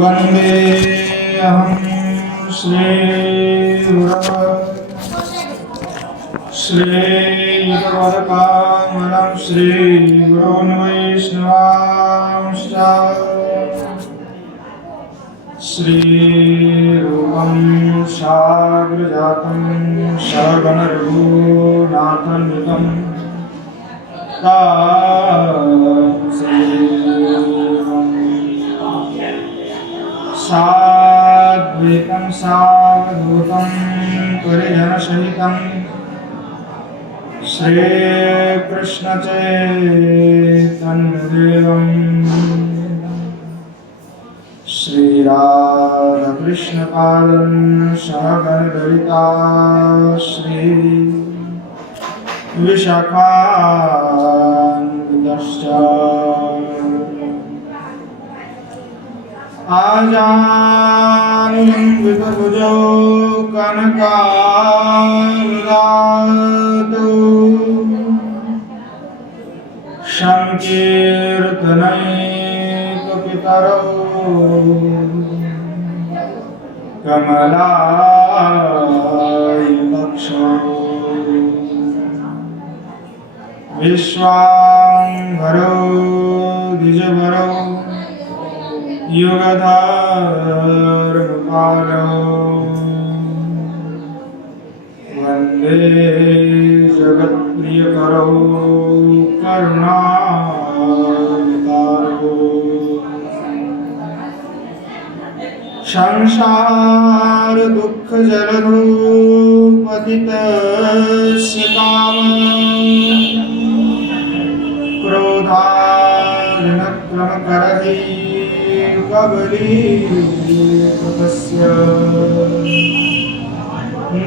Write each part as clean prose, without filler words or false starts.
वन्देऽहं श्रीयुतपदकमलं श्रीगुरून् वैष्णवांश्च श्रीरूपं साग्रजातं सगणरघुनाथान्वितं साद्वैतं सावधूतं परिजनसहितं श्रीकृष्णचैतन्यदेवं श्रीराधाकृष्णपादं सहगणललिता श्रीविशाखान्वितश्च आजानुलम्बितभुजौ कनकावदातु संकीर्तनैकपितरौ कमलायताक्षौ विश्वाम्भरौ द्विजभरौ युगधर्मपालौ वन्दे जगत्प्रियकरौ करुणावतारौ संसार दुःख जलधौ पतितस्य पावनं क्रोधार्णक्रमकरैः कबलीकृतस्य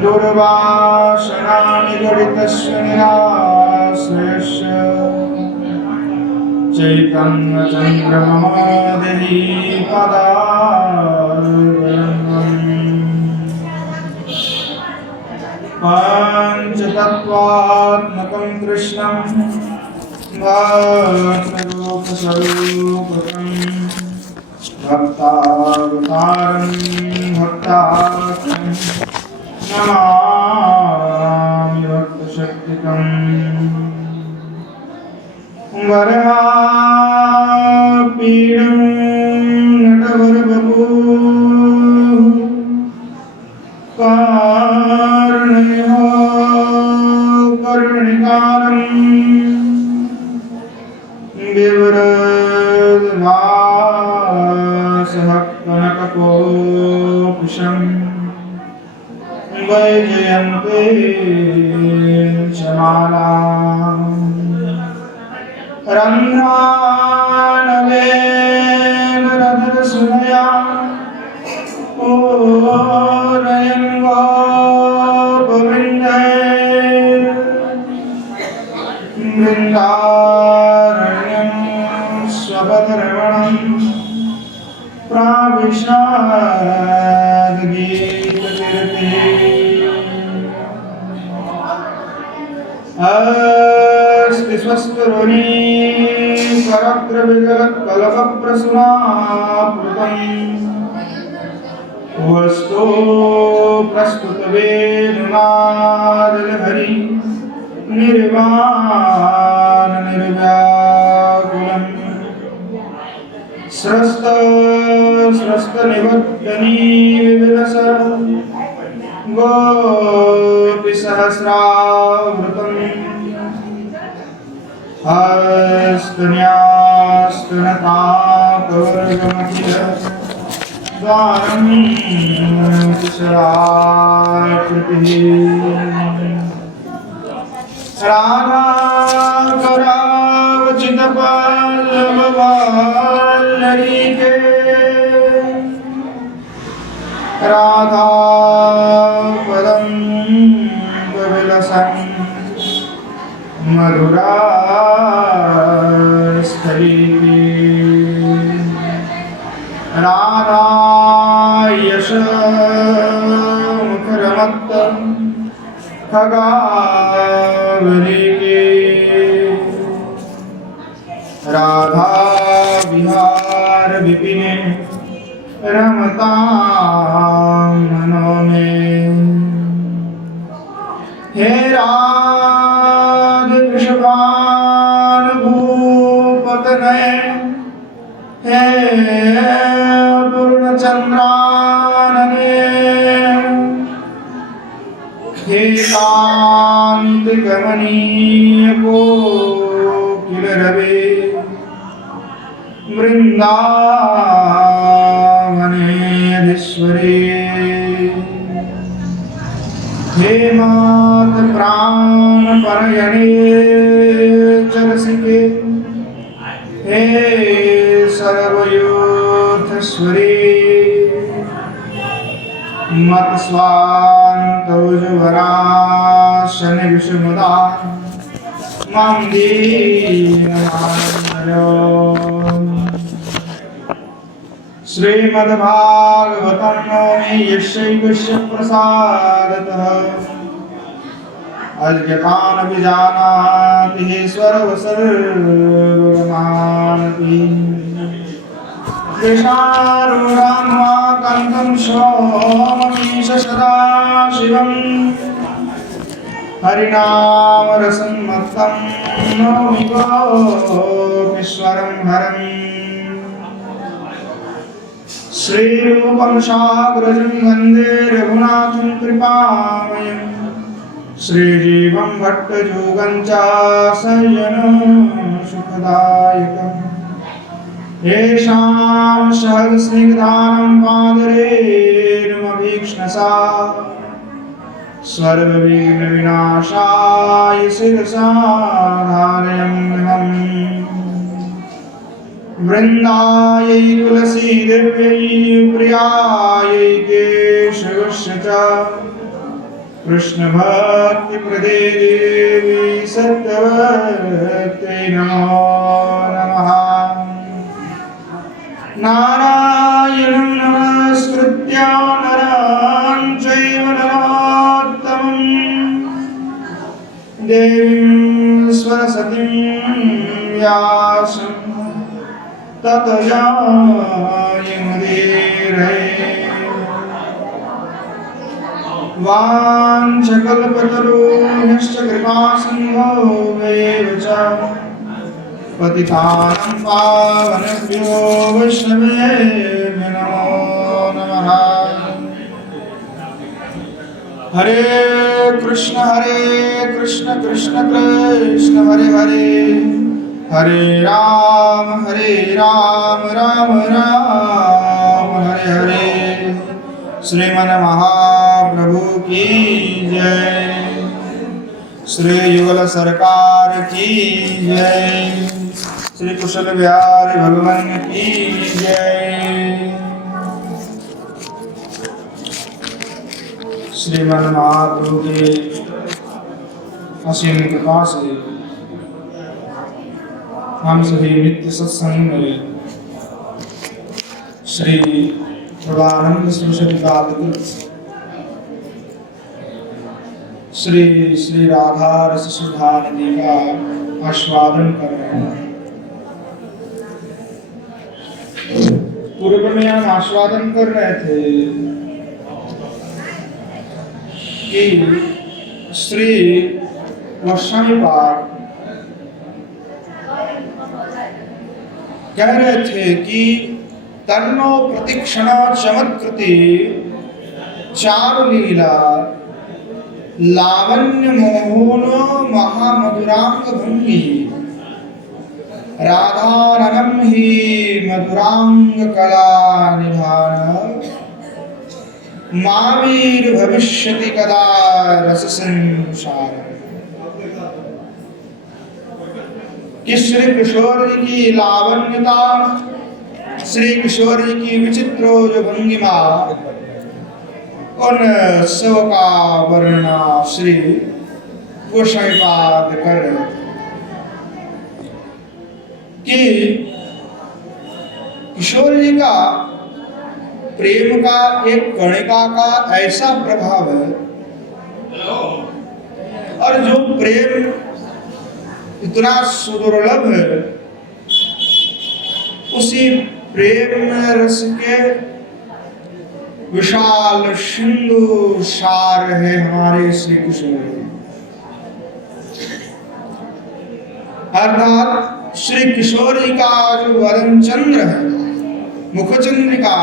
दुर्वासनानि गणितस्य निराश्रयस्य चैतन्यचन्द्रमहोदयी पञ्चतत्त्वात्मकं कृष्णं भक्तरूपस्वरूपकं भक्तावतारं भक्ताख्यं नमामि भक्तशक्तिकम् वरापीडं नटवरवपु कारुण्यो करुणिकारं विवृतभासकनककोकुशं वैजयन्ते च मालाम् रन्ध्रानवेनुरधरसुनया पूरयन् गोपवृन्दै वृन्दारण्यं स्वपदरमणं प्राविशाद्गीततीर्थे अस्ति स्वस्तुरुणी करद्रविगलत्कलकप्रसूनाप्लुतम् वस्तु प्रस्तुतवेदनादलहरि निर्वाण निर्व्याकुलम् स्रस्त स्रस्तनिवर्तनी विविलस गोपीसहस्रावृतम् हस्तन्यास्तनतापवर्गमखिल द्वारं कुशलाकृतिः राधाकरावचितपल्लववाल्लरीके राधापदं विलसन् मधुरास्थली राधा यशोमुखरमत्त खगावलिके राधा विहार विपिने रमता मनो में। हे राज वृषभान भूपतनय, हे पूर्णचंद्रानने, हे कांत कमनीय कोकिल रवे, वृंदावनेधीश्वरे। हे मात प्राण परयणे चरसिके, हे सर्वयोधस्वरे। मत स्वान्तौजुवरा शनि विषमुदा मां दीननाथयो। श्रीमद्भागवतं नौमि यस्यैकस्य प्रसादतः, अल्पकानभिजानाति सर्वसर्वमानति। कृष्णारूढात्माकन्दं सोममीश सदाशिवं, हरिनामरसं मत्तं नौमि गोपीश्वरं हरम्। श्रीरूपं साग्रजं वन्दे रघुनाथं कृपामयम्, श्रीजीवं भट्टयोगं च सज्जनं सुखदायकम्। येषां सहस्रस्निग्धानं पादरेणुमभीक्ष्णसा, सर्वविघ्नविनाशाय शिरसा धारयाम्यहम्। वृन्दायै तुलसीदेव्यै प्रियायै केशवस्य च, कृष्णभक्तिप्रदे देवी सत्यवत्यै नमो नमः। नारायणं नमस्कृत्य नरं चैव नरोत्तमं, देवीं सरस्वतीं व्यासं ततो जयमुदीरये। वाञ्छकल्पतरुभ्यश्च कृपासिन्धुभ्येव च, पतितानां पावनेभ्यो वैष्णवेभ्यो नमो नमः। हरे कृष्ण कृष्ण कृष्ण हरे हरे, हरे राम राम राम हरे हरे। श्रीमन महाप्रभु की जय, श्री युगल सरकार की जय, श्री कुशल बिहारी भगवान की जय। श्रीमन महाप्रभु के असीम कृपा से हम सभी नित्य सत्संग में श्री प्रभानंद सरस्वती का श्री श्री राधा रस सुधा नदी का आस्वादन कर रहे हैं। पूर्व में हम आस्वादन कर रहे थे कि श्री गोस्वामी पाद कह रहे थे कि तन्नो प्रतिक्षण चमत्कृति चारु लीला, लावण्य मोहन महामधुरांग भंगी, राधारनम ही मधुरांग कला निधान, मावीर भविष्यति कदा रस संसार। कि श्री किशोर जी की लावण्यता, श्री किशोर जी की विचित्र जो भंगिमा, उन सब का वर्णना श्री गोस्वामी पाद कर रहे थे कि किशोर जी का प्रेम का एक कणिका का ऐसा प्रभाव है, और जो प्रेम इतना सुदुर्लभ है, उसी प्रेम रस के विशाल सिंधु सार है हमारे श्री किशोर। अर्थात श्री किशोर जी का जो वदन चंद्र है, मुख चंद्रिका,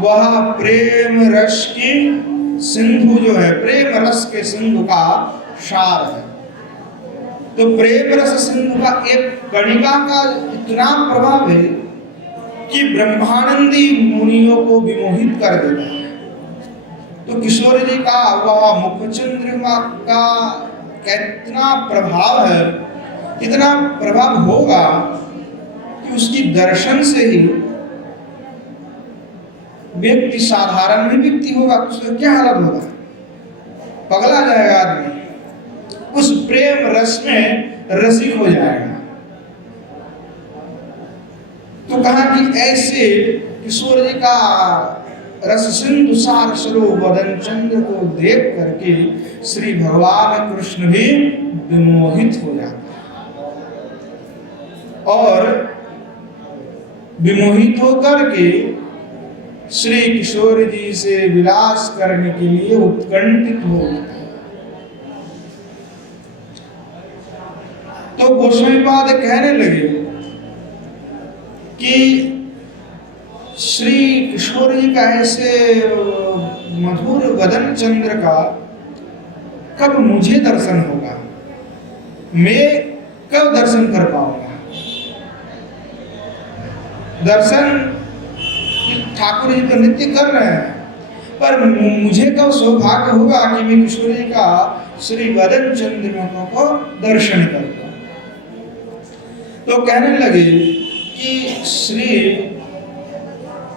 वह प्रेम रस की सिंधु जो है, प्रेम रस के सिंधु का सार है। तो प्रेम रस सिंधु का एक कणिका का इतना प्रभाव है कि ब्रह्मानंदी मुनियों को विमोहित कर देता है। तो किशोर जी का वह मुख चंद्रमा का कितना प्रभाव है, कितना प्रभाव होगा कि उसकी दर्शन से ही व्यक्ति, साधारण भी व्यक्ति होगा, उसका क्या हालत होगा, पगला जाएगा आदमी, उस प्रेम रस में रसिक हो जाएगा। तो कहा कि ऐसे किशोर जी का रस सिंधु सार स्वरूप वदन चंद्र को देख करके श्री भगवान कृष्ण भी विमोहित हो जाते हैं और विमोहित होकर के श्री किशोर जी से विलास करने के लिए उत्कंठित हो गए। तो गोस्वामीपाद कहने लगे कि श्री किशोर जी का ऐसे मधुर वदन चंद्र का कब मुझे दर्शन होगा, मैं कब दर्शन कर पाऊंगा। दर्शन ठाकुर जी तो नित्य कर रहे हैं, पर मुझे कब सौभाग्य होगा कि मैं किशोर जी का श्री वदन चंद्रमा को दर्शन कर पाऊं। तो कहने लगे कि श्री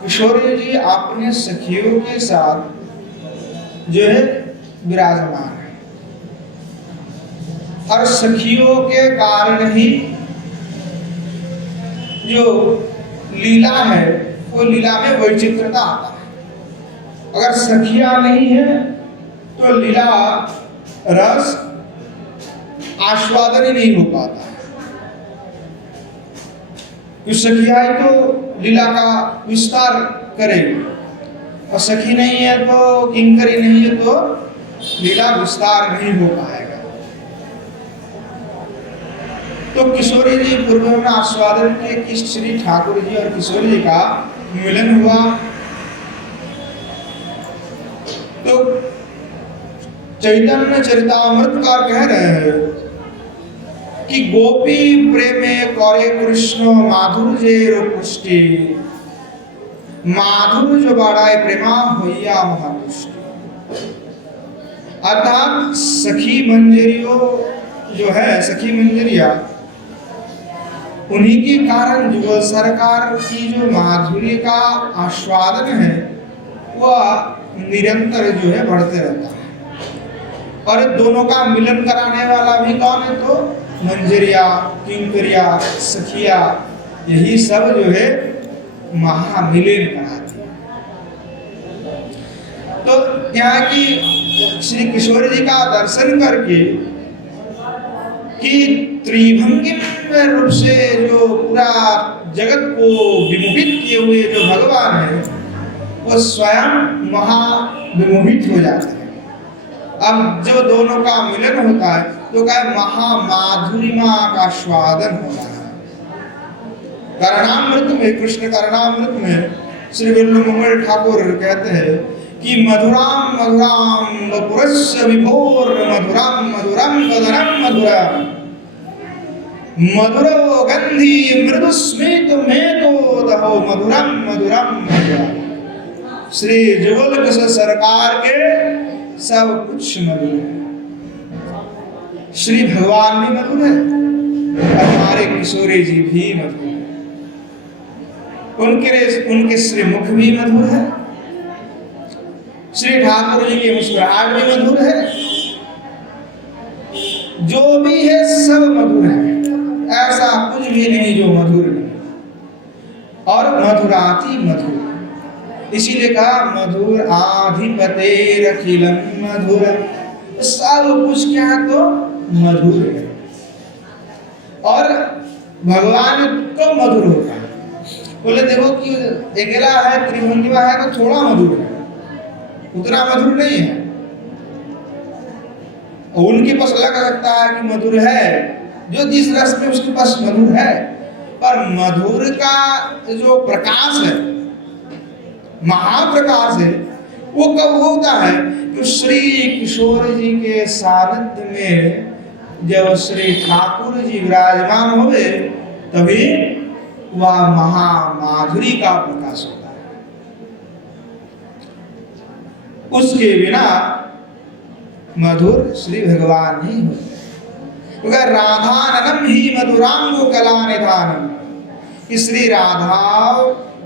किशोर जी अपने सखियों के साथ जो है विराजमान है और सखियों के कारण ही जो लीला है वो लीला में वैचित्रता आता है। अगर सखिया नहीं है तो लीला रस आस्वादन ही नहीं हो पाता। सखिया है तो लीला का विस्तार करेगी और सखी नहीं है तो, किंकरी नहीं है तो लीला विस्तार नहीं हो पाएगा। तो किशोरी जी पूर्व में आस्वादन के कि श्री ठाकुर जी और किशोर जी का मिलन हुआ। तो चैतन्य चरितामृतकार कह रहे हैं कि गोपी प्रेमे कौरे कृष्ण माधुर्य पुष्टि, माधुर्य बाड़ाए प्रेमा होइया महापुष्टि। अर्थात सखी मंजरियों जो है, सखी मंजरिया, उन्हीं के कारण जुगल सरकार की जो माधुर्य का आस्वादन है वह निरंतर जो है बढ़ते रहता है। और दोनों का मिलन कराने वाला भी कौन है? तो मंजरिया, किंकरिया, सखिया, यही सब जो है महामिलन कराती। तो यहाँ की श्री किशोर जी का दर्शन करके कि त्रिभंगी रूप से जो पूरा जगत को विमोहित किए हुए जो भगवान है वो स्वयं महाविमोहित हो जाते हैं। अब जो दोनों का मिलन होता है तो क्या महामाधुरिमा का स्वादन होता है। करणामृत में, कृष्ण करणामृत में श्री विल्लुमंगल ठाकुर कहते हैं कि मधुराम मधुराम वपुरस्य विभोर मधुराम मधुरम वदनम मधुरम मधुरो गंधी मृदु स्मित मेदो दहो मधुरम मधुरम मधुरम। श्री जुगल किशोर सरकार के सब कुछ मधुर है। श्री भगवान भी मधुर है और हमारे किशोरी जी भी मधुर है। उनके श्री मुख भी मधुर है, श्री ठाकुर जी की मुस्कुराहट भी मधुर है, जो भी है सब मधुर है, ऐसा कुछ भी नहीं जो मधुर नहीं। और मधुराति मधुर, इसीलिए कहा मधुर आधिपतेर अखिलम मधुर, सब कुछ क्या तो मधुर है। और भगवान तो मधुर होता है। बोले देखो कि अकेला है, त्रिभंगिमा है तो थोड़ा मधुर है, उतना मधुर नहीं है। उनके पास लग सकता है कि मधुर है, जो जिस रस में उसके पास मधुर है, पर मधुर का जो प्रकाश है, महाप्रकाश है, वो कब होता है कि श्री किशोर जी के सानिध्य में जब श्री ठाकुर जी विराजमान हुए तभी वह महामाधुरी का प्रकाश होता है। उसके बिना मधुर श्री भगवान ही होते, क्योंकि राधाननम ही मधुरांगो कला निधानम, कि श्री राधा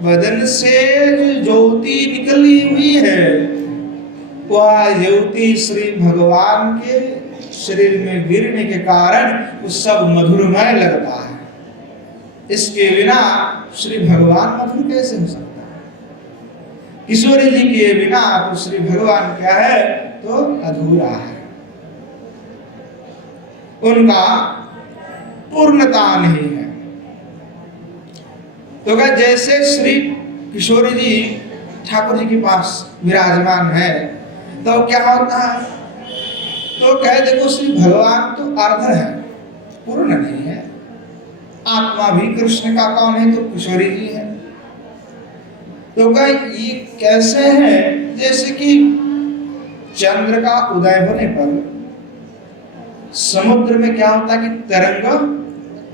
बदन से जो ज्योति निकली हुई है वह ज्योति श्री भगवान के शरीर में गिरने के कारण वो सब मधुरमय लगता है। इसके बिना श्री भगवान मधुर कैसे हो सकता है? किशोरी जी के बिना तो श्री भगवान क्या है तो अधूरा है, उनका पूर्णता नहीं है। तो क्या जैसे श्री किशोरी जी ठाकुर जी के पास विराजमान है तो क्या होता है, तो कह देखो श्री भगवान तो अर्ध है, पूर्ण नहीं है। आत्मा भी कृष्ण का कौन है तो किशोरी जी है। तो क्या ये कैसे है, जैसे कि चंद्र का उदय होने पर समुद्र में क्या होता है कि तरंग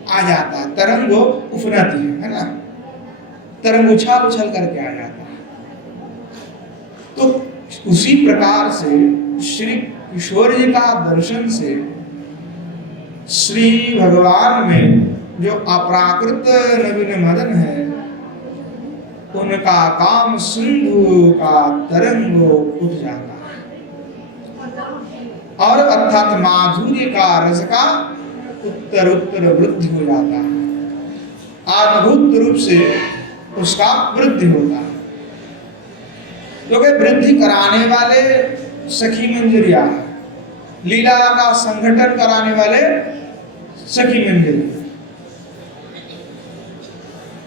आ जाता है, तरंग उफनती है ना, तरंग उछाल उछल करके आ जाता है। तो उसी प्रकार से श्री किशोर जी का दर्शन से श्री भगवान में जो अपराकृत नवीन मदन है उनका काम सिंधु का तरंग उठ जाता है, और अर्थात माधुर्य का रस का उत्तर उत्तर वृद्धि हो जाता है, अद्भुत रूप से उसका वृद्धि होता है। क्योंकि वृद्धि कराने वाले सखी मंजरिया है, लीला का संगठन कराने वाले सखी मंजरिया।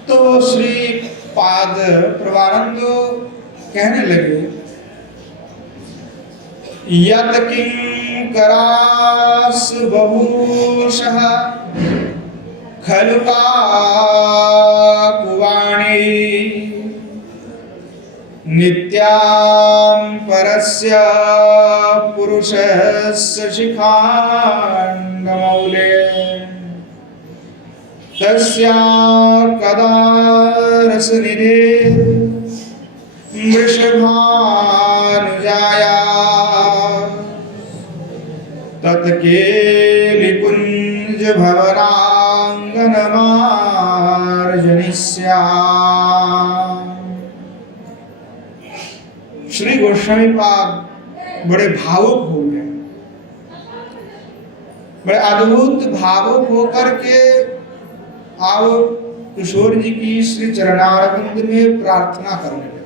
तो श्री पाद प्रवानंद कहने लगे, यत किंकरास बहुशः खलु कुवाणी नित्यां परस्य पुरुषस्य शिखाण्डमौले तस्या कदा रसनिधे वृषभानुजाया तत्केलिकुञ्ज भवनांगनमार्जनिस्या। श्री गोस्वामी पाद बड़े भावुक हो गए, बड़े अद्भुत भावुक होकर के आओ किशोर जी की श्री चरणारविंद में प्रार्थना करने लगे,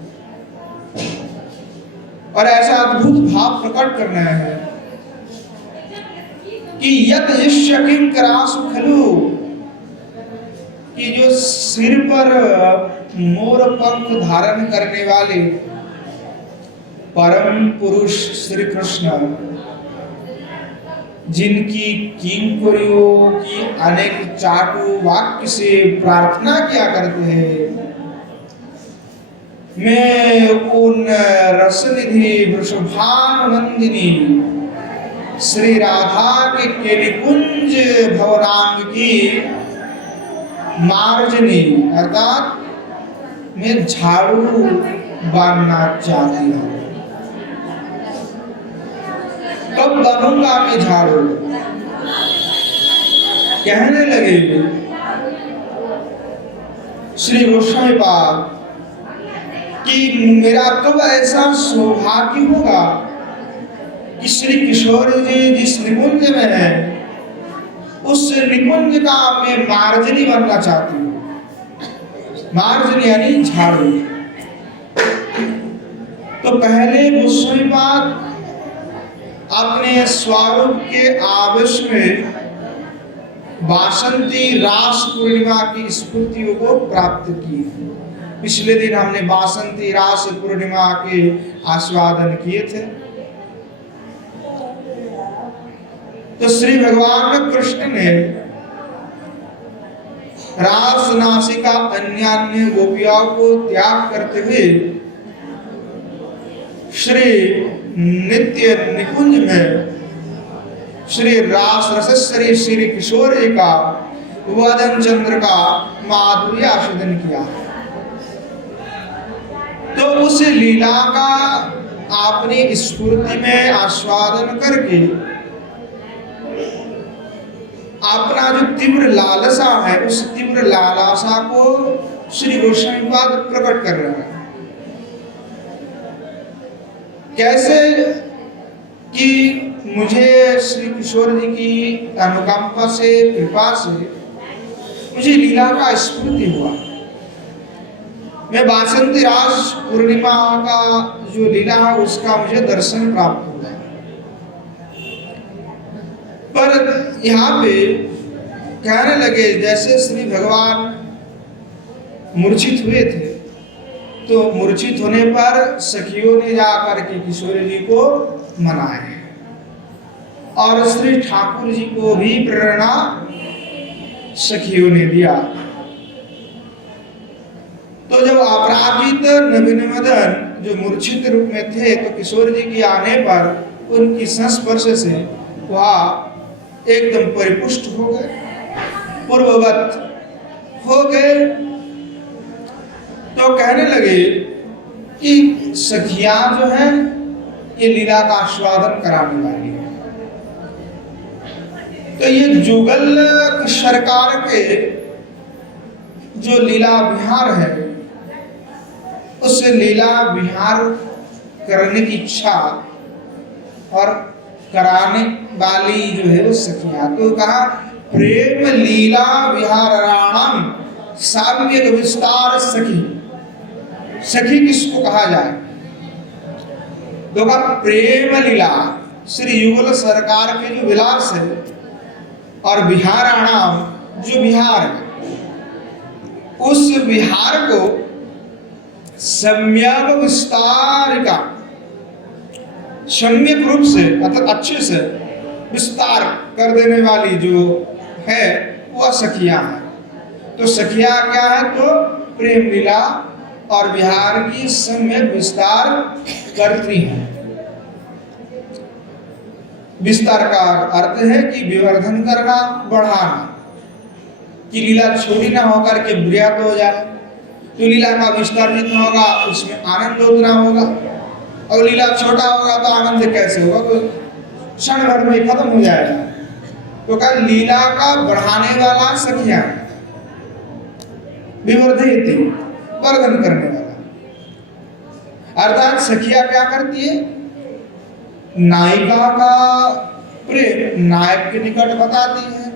और ऐसा अद्भुत भाव प्रकट करना है कि यत यश्य किंकरासु खलु, कि जो सिर पर मोर पंख धारण करने वाले परम पुरुष श्री कृष्ण, जिनकी किंकरियों की अनेक चाटु वाक्य से प्रार्थना किया करते हैं, मैं उन रसनिधि वृषभानुनंदिनी श्री राधा के केलिकुंज भवनांग की मार्जनी अर्थात मैं झाड़ू बांधना चाहती हूँ। कब बनूंगा मैं झाड़ू, कहने लगे श्री गोस्वामी पाद कि मेरा कब ऐसा सौभाग्य होगा कि श्री किशोर जी जिस निकुंज में है उस निकुंज का मैं मार्जनी बनना चाहती हूँ। मार्जनी यानी झाड़ू। तो पहले गोस्वामी पाद अपने स्वरूप के आवेश में वासंती रास पूर्णिमा की स्फूर्तियों को प्राप्त की। पिछले दिन हमने वासंती रास पूर्णिमा के आस्वादन किए थे। तो श्री भगवान कृष्ण ने रास नासिका अन्यान्य गोपियों को त्याग करते हुए श्री नित्य निकुंज में श्री रास रसस्वरी श्री किशोर जी का वदन चंद्र का माधुर्य आस्वादन किया। तो उस लीला का आपने स्फूर्ति में आस्वादन करके अपना जो तीव्र लालसा है, उस तीव्र लालसा को श्री गोस्वामी पाद प्रकट कर रहे हैं। कैसे कि मुझे श्री किशोर जी की अनुकंपा से, कृपा से मुझे लीला का स्फूर्ति हुआ। मैं वासंती रास पूर्णिमा का जो लीला है उसका मुझे दर्शन प्राप्त हुआ। पर यहाँ पे कहने लगे जैसे श्री भगवान मूर्छित हुए थे, तो मूर्छित होने पर सखियों ने जाकर के किशोर जी को मनाए और श्री ठाकुर जी को भी प्रेरणा सखियों ने दिया। तो जब अपराजित नवीन मदन जो मूर्छित रूप में थे, तो किशोर जी के आने पर उनकी संस्पर्श से वह एकदम परिपुष्ट हो गए, पूर्ववत हो गए। तो कहने लगे कि सखियां जो है ये लीला का आस्वादन कराने वाली है। तो ये जुगल सरकार के जो लीला विहार है, उस लीला विहार करने की इच्छा और कराने वाली जो है वो सखियां। तो कहा प्रेम लीला विहाराणाम साम्यक विस्तार सखी। सखी किसको कहा जाए? तो कहा प्रेम लीला, श्री युगल सरकार के जो विलास है और विहाराणाम जो विहार है, उस विहार को सम्यक विस्तार का, सम्यक रूप से अर्थात अच्छे से विस्तार कर देने वाली जो है वह सखियां है। तो सखियां क्या है? तो प्रेम लीला और विहार की सम्यक विस्तार करती हैं। विस्तार का अर्थ है कि विवर्धन करना, बढ़ाना, कि लीला छोटी ना होकर के बृहत हो जाए। तो लीला का विस्तार जितना होगा उसमें आनंद उतना होगा, और लीला छोटा होगा तो आनंद कैसे होगा? तो क्षण भर में खत्म हो जाएगा। तो क्या लीला का बढ़ाने वाला सखियां, विवर्धित वर्धन करने वाला। अर्थात सखियां क्या करती है? नायिका का प्रेम नायक के निकट बताती है,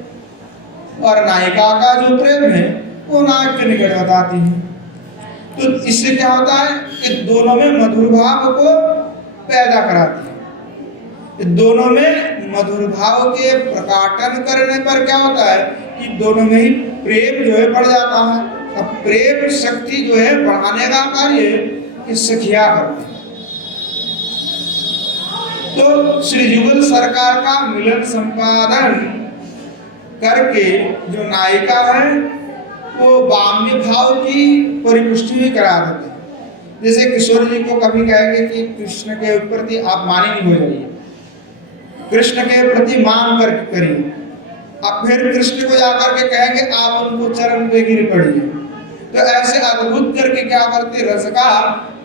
और नायिका का जो प्रेम है वो नायक के निकट बताती है। तो इससे क्या होता है कि दोनों में मधुर भाव को पैदा कराती है। दोनों में मधुर भाव के प्रकाटन करने पर क्या होता है कि दोनों में ही प्रेम जो है बढ़ जाता है। अब प्रेम शक्ति जो है बढ़ाने का कार्य इस सखिया करते हैं। तो श्री युगल सरकार का मिलन संपादन करके जो नायिका है वो बाम्य भाव की परिपुष्टि भी करा देते हैं। जैसे किशोर जी को कभी कहेंगे कि कृष्ण के प्रति आप मानी नहीं हो जाइए, कृष्ण के प्रति मान कर करिए। अब फिर कृष्ण को जाकर के कहेंगे आप उनको चरण पे गिर पड़िए। तो ऐसे अद्भुत करके क्या करते, रस का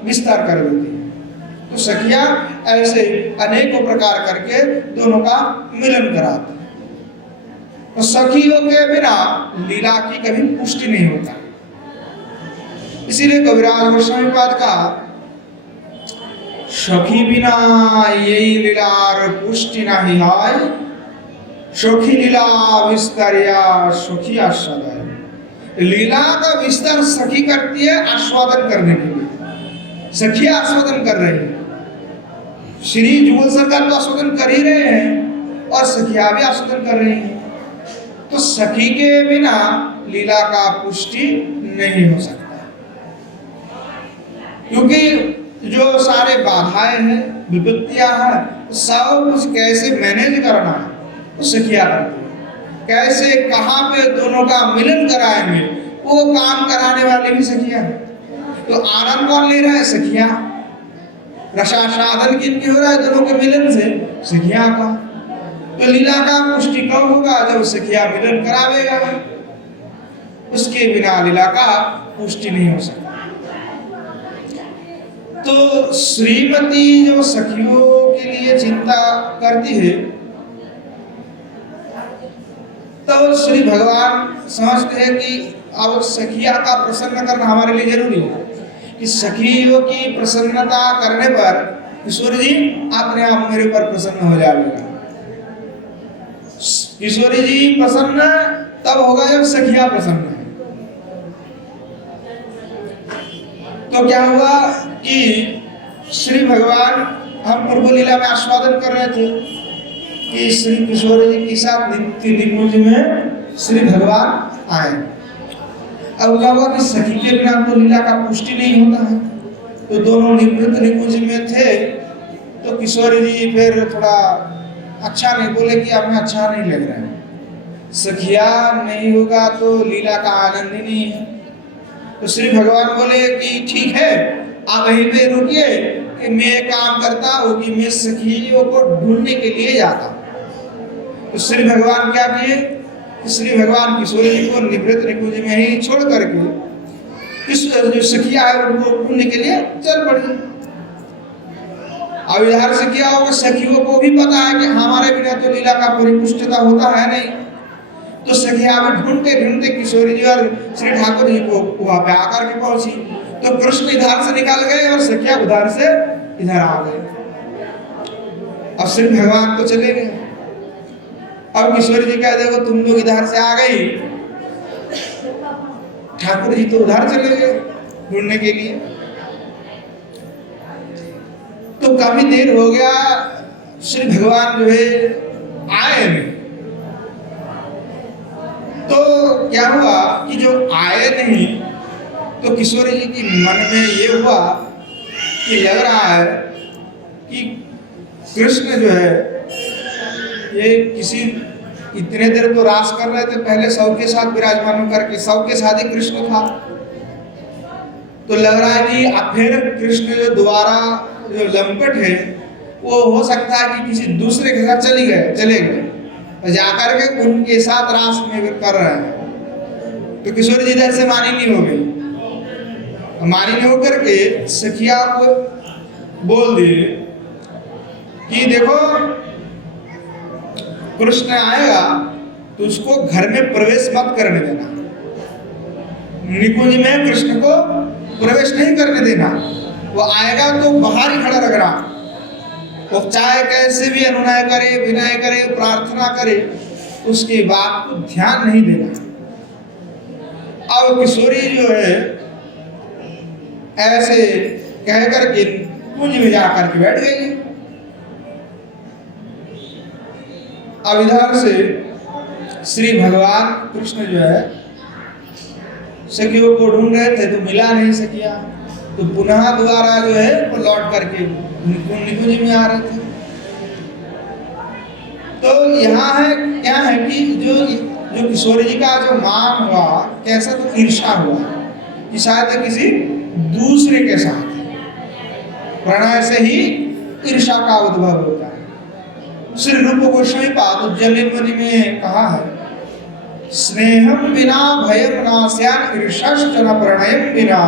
विस्तार कर देते हैं। तो सखिया ऐसे अनेकों प्रकार करके दोनों का मिलन कराते हैं। तो सखियों के बिना लीला की कभी पुष्टि नहीं होता। इसीलिए कविराज गोस्वामी पाद का सखी बिना यही लीलार पुष्टि नहीं है, सखी लीला विस्तारिया सखिया सदा। लीला का विस्तार सखी करती है आस्वादन करने के लिए। सखिया आस्वादन कर रही है, श्री युगल सरकार तो आस्वादन कर ही रहे हैं और सखिया भी आस्वादन कर रही है। तो सखी के बिना लीला का पुष्टि नहीं हो सकता, क्योंकि जो सारे बाधाएं हैं, विपत्तियां हैं, सब कुछ कैसे मैनेज करना है वो सखिया करती है। कैसे कहाँ पे दोनों का मिलन कराएंगे वो काम कराने वाले भी सखिया है। तो आनंद कौन ले रहा है? सखिया। रसास्वादन किनके हो रहा है? दोनों के मिलन से, सखिया का। तो लीला का पुष्टि कब होगा? जब सखिया मिलन करावेगा, उसके बिना लीला का पुष्टि नहीं हो सकता। तो श्रीमती जो सखियों के लिए चिंता करती है, तो श्री भगवान समझते हैं कि अब सखिया का प्रसन्न करना हमारे लिए जरूरी है, कि सखियों की प्रसन्नता करने पर किशोरी जी अपने आप मेरे ऊपर प्रसन्न हो जाएगा। किशोरी जी प्रसन्न तब होगा जब सखिया प्रसन्न है। तो क्या हुआ कि श्री भगवान, हम पूर्व लीला में आस्वादन कर रहे थे कि श्री किशोरी जी के साथ नित्य निकुंज में श्री भगवान आए। अब क्या हुआ कि सखी के बिना तो लीला का पुष्टि नहीं होता है। तो दोनों निवृत्त निकुंज में थे, तो किशोरी जी फिर थोड़ा अच्छा नहीं बोले कि हमें अच्छा नहीं लग रहा है, सखिया नहीं होगा तो लीला का आनंद ही नहीं है। तो श्री भगवान बोले कि ठीक है, आप वहीं पे रुकिए, कि मैं काम करता हूँ कि मैं सखियों को ढूंढने के लिए जाता। तो श्री भगवान क्या किए? श्री भगवान किशोरी जी को निवृत्त निकुंज में ही छोड़ करके इस जो सखिया है उनको ढूंढने के लिए चल पड़े। अब इधर से क्या होगा, सखियों को भी पता है कि हमारे बिना तो लीला का परिपुष्टता होता है नहीं। तो सखिया में ढूंढते ढूंढते किशोरी जी और श्री ठाकुर जी को वहां पे आकर के पहुंची। तो कृष्ण इधर से निकल गए और सखिया उधर से इधर आ गए। अब श्री भगवान तो चले गए। अब किशोरी जी कह देखो तुम लोग इधर से आ गई, ठाकुर जी तो उधर चले गए ढूंढने के लिए। तो काफी देर हो गया, श्री भगवान जो है आए नहीं। तो क्या हुआ कि जो आए नहीं, तो किशोरी जी की मन में ये हुआ कि लग रहा है कि कृष्ण जो है ये किसी इतने देर तो रास कर रहे थे, पहले सबके साथ विराजमान करके सबके साथ ही कृष्ण था। तो लग रहा है कि अब फिर कृष्ण जो दोबारा जो लंपट है वो हो सकता है कि किसी दूसरे के साथ चले गए जाकर के उनके साथ रास में कर रहे हैं। तो किशोरी जी इधर से मानी नहीं हो गई। मानी नहीं होकर के सखिया को बोल दिए कि देखो कृष्ण आएगा तो उसको घर में प्रवेश मत करने देना, निकुंज में कृष्ण को प्रवेश नहीं करने देना। वो आएगा तो बाहर ही खड़ा रखना, वो चाहे कैसे भी अनुनय करे, विनय करे, प्रार्थना करे, उसकी बात को ध्यान नहीं देना। अब किशोरी जो है ऐसे कह करके कुंज में जाकर के बैठ गई। अब इधर से श्री भगवान कृष्ण जो है सखियों को ढूंढ रहे थे तो मिला नहीं सकिया, तो पुनः दोबारा जो है वो लौट करके निकुंज में आ रहे थे। तो यहाँ है क्या है कि जो किशोरी जी का जो मान हुआ कैसा, तो ईर्षा हुआ कि शायद किसी दूसरे के साथ प्रणय से ही ईर्षा का उद्भव होता है। श्री रूप गोस्वामी पाद उज्जैन मुनि में कहा है, स्नेहम बिना भयम नास्यान ईर्षश्च न प्रणयम बिना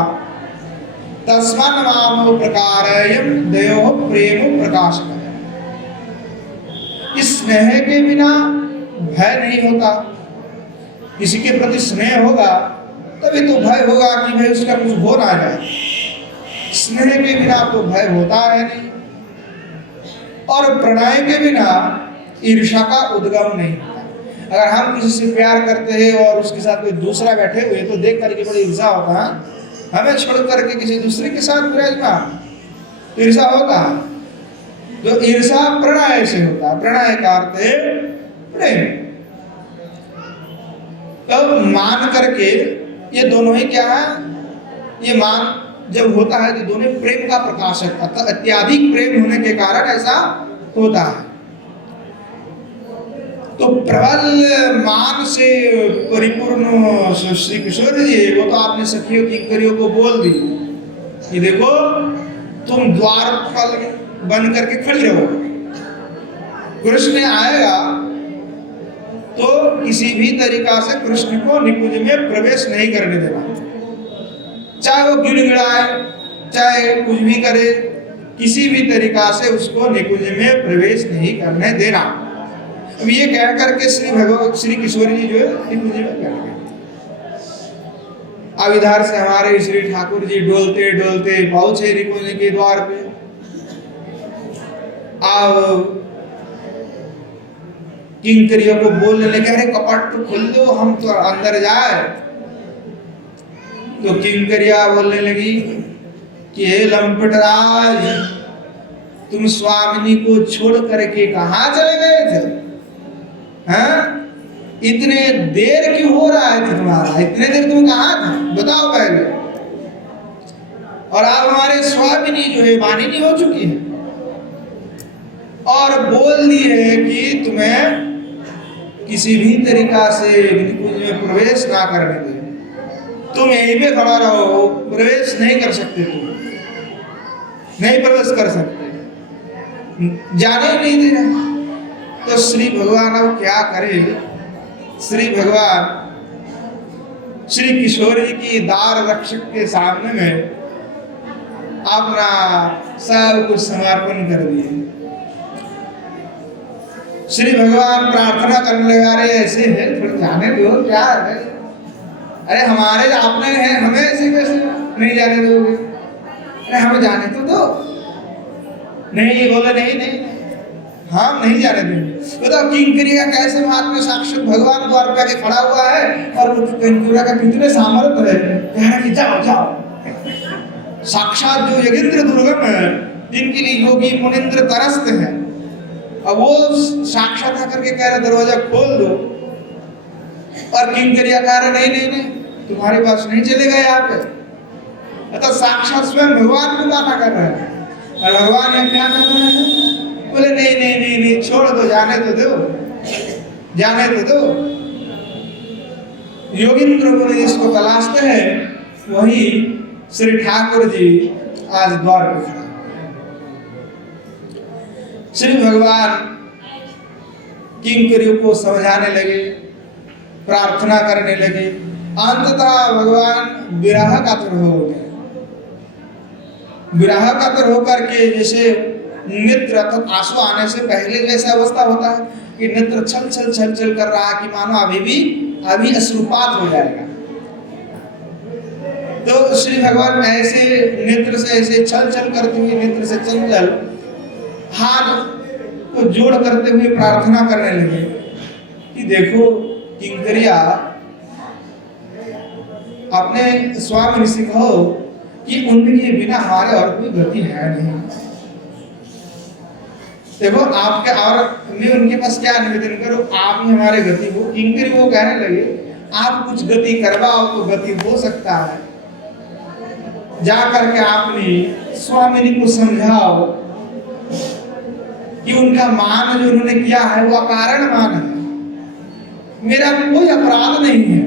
तस्मान् मामो प्रकारयम दयो प्रेम प्रकाशक। इस स्नेह के बिना भय नहीं होता। किसी के प्रति स्नेह होगा तभी तो भय होगा कि भाई उसका कुछ हो ना जाए। स्नेह के बिना तो भय होता है नहीं, और प्रणय के बिना ईर्ष्या का उद्गम नहीं होता। अगर हम किसी से प्यार करते हैं और उसके साथ कोई दूसरा बैठे हुए तो देख करके बड़ी ईर्ष्या होता है, हमें छोड़ करके किसी दूसरे के साथ विराजमान, तो ईर्ष्या होता है। तो ईर्ष्या प्रणय से होता है। प्रणय का अर्थ है प्रेम। तो मान करके ये दोनों ही क्या है, ये मान जब होता है तो दोनों प्रेम का प्रकाश है, अत्यधिक प्रेम होने के कारण ऐसा होता है। तो प्रबल मान से परिपूर्ण श्री किशोर जी, वो तो आपने सखियों किंकरियों को बोल दी कि देखो तुम द्वार पर बन करके खड़ी रहो, कृष्ण आएगा तो किसी भी तरीका से कृष्ण को निकुंज में प्रवेश नहीं करने देना, चाहे वो गिड़गिड़ाए चाहे कुछ भी करे, किसी भी तरीका से उसको निकुंज में प्रवेश नहीं करने देना। अब ये कह करके श्री किशोर जी जो है निकुंज में बैठ गए। अब इधर से हमारे श्री ठाकुर जी डोलते डोलते पहुंचे निकुंज के द्वार पे। अब किंकरियों को बोलने लगे, अरे कपट तो खोल दो, हम तो अंदर जाए। तो किंकरिया बोलने लगी कि हे लंपटराज, तुम स्वामिनी को छोड़ करके कहाँ चले गए थे? हैं? इतने देर क्यों हो रहा है तुम्हारा? इतने देर तुम कहाँ थे बताओ पहले। और आप हमारे स्वामिनी जो है मानिनी हो चुकी है और बोल दी है कि तुम्हें किसी भी तरीका से निकुंज में प्रवेश ना करने दे, तुम यहीं पे खड़ा रहो, प्रवेश नहीं कर सकते, तुम नहीं प्रवेश कर सकते, जाने ही नहीं दे रहे। तो श्री भगवान अब क्या करे? श्री भगवान श्री किशोर जी की दार रक्षक के सामने में अपना सब कुछ समर्पण कर दिए। श्री भगवान प्रार्थना करने लगा, अरे ऐसे है थोड़ा जाने दो, क्या है? अरे हमारे आपने हैं, हमें ऐसे कैसे नहीं जाने दोगे? अरे हमें जाने तो दो। नहीं, ये बोले नहीं नहीं हम नहीं जाने देंगे। बताओ किंकरिया कैसे महात्मा साक्षात भगवान द्वार पे आके खड़ा हुआ है और वो किंकरिया का कितने सामर्थ्य है, कह रहा कि जाओ जाओ। साक्षात जो योगेंद्र दुर्गम है, जिनके लिए योगी मुनिंद्र तरसते हैं, अब वो साक्षात आकर के कह रहे दरवाजा खोल दो। और किंकरिया कह रहे नहीं नहीं नहीं तुम्हारे पास नहीं चलेगा यहाँ पे। अतः साक्षात स्वयं भगवान को माना कर रहे हैं और भगवान ये क्या कर रहे हैं? बोले नहीं नहीं नहीं नहीं छोड़ दो, जाने तो दो, जाने तो दो। योगींद्र मुनि जिसको तलाशते हैं वही श्री ठाकुर जी आज द्वार पे खड़ा। श्री भगवान किंकरियों को समझाने लगे, प्रार्थना करने लगे। अंततः भगवान विरह कातर हो गए। विरह कातर होकर के जैसे नेत्र आंसू आने से पहले जैसा अवस्था होता है कि नेत्र छल छल छल छल कर रहा है कि मानो अभी अश्रुपात हो जाएगा। तो श्री भगवान ऐसे नेत्र से ऐसे छल छल करते हुए, नेत्र से चंचल हाथ को जोड़ करते हुए प्रार्थना करने लगे कि देखो किंकरिया, अपने स्वामी ऋषि कहो कि उनके बिना हमारे और कोई गति है नहीं। देखो आपके और मैं उनके पास क्या निवेदन करूं, आप ही हमारे गति हो। किंकरी वो कहने लगे आप कुछ गति करवाओ तो गति हो सकता है। जा करके आपने स्वामिनी को समझाओ कि उनका मान जो उन्होंने किया है वो अकारण मान है, मेरा कोई अपराध नहीं है।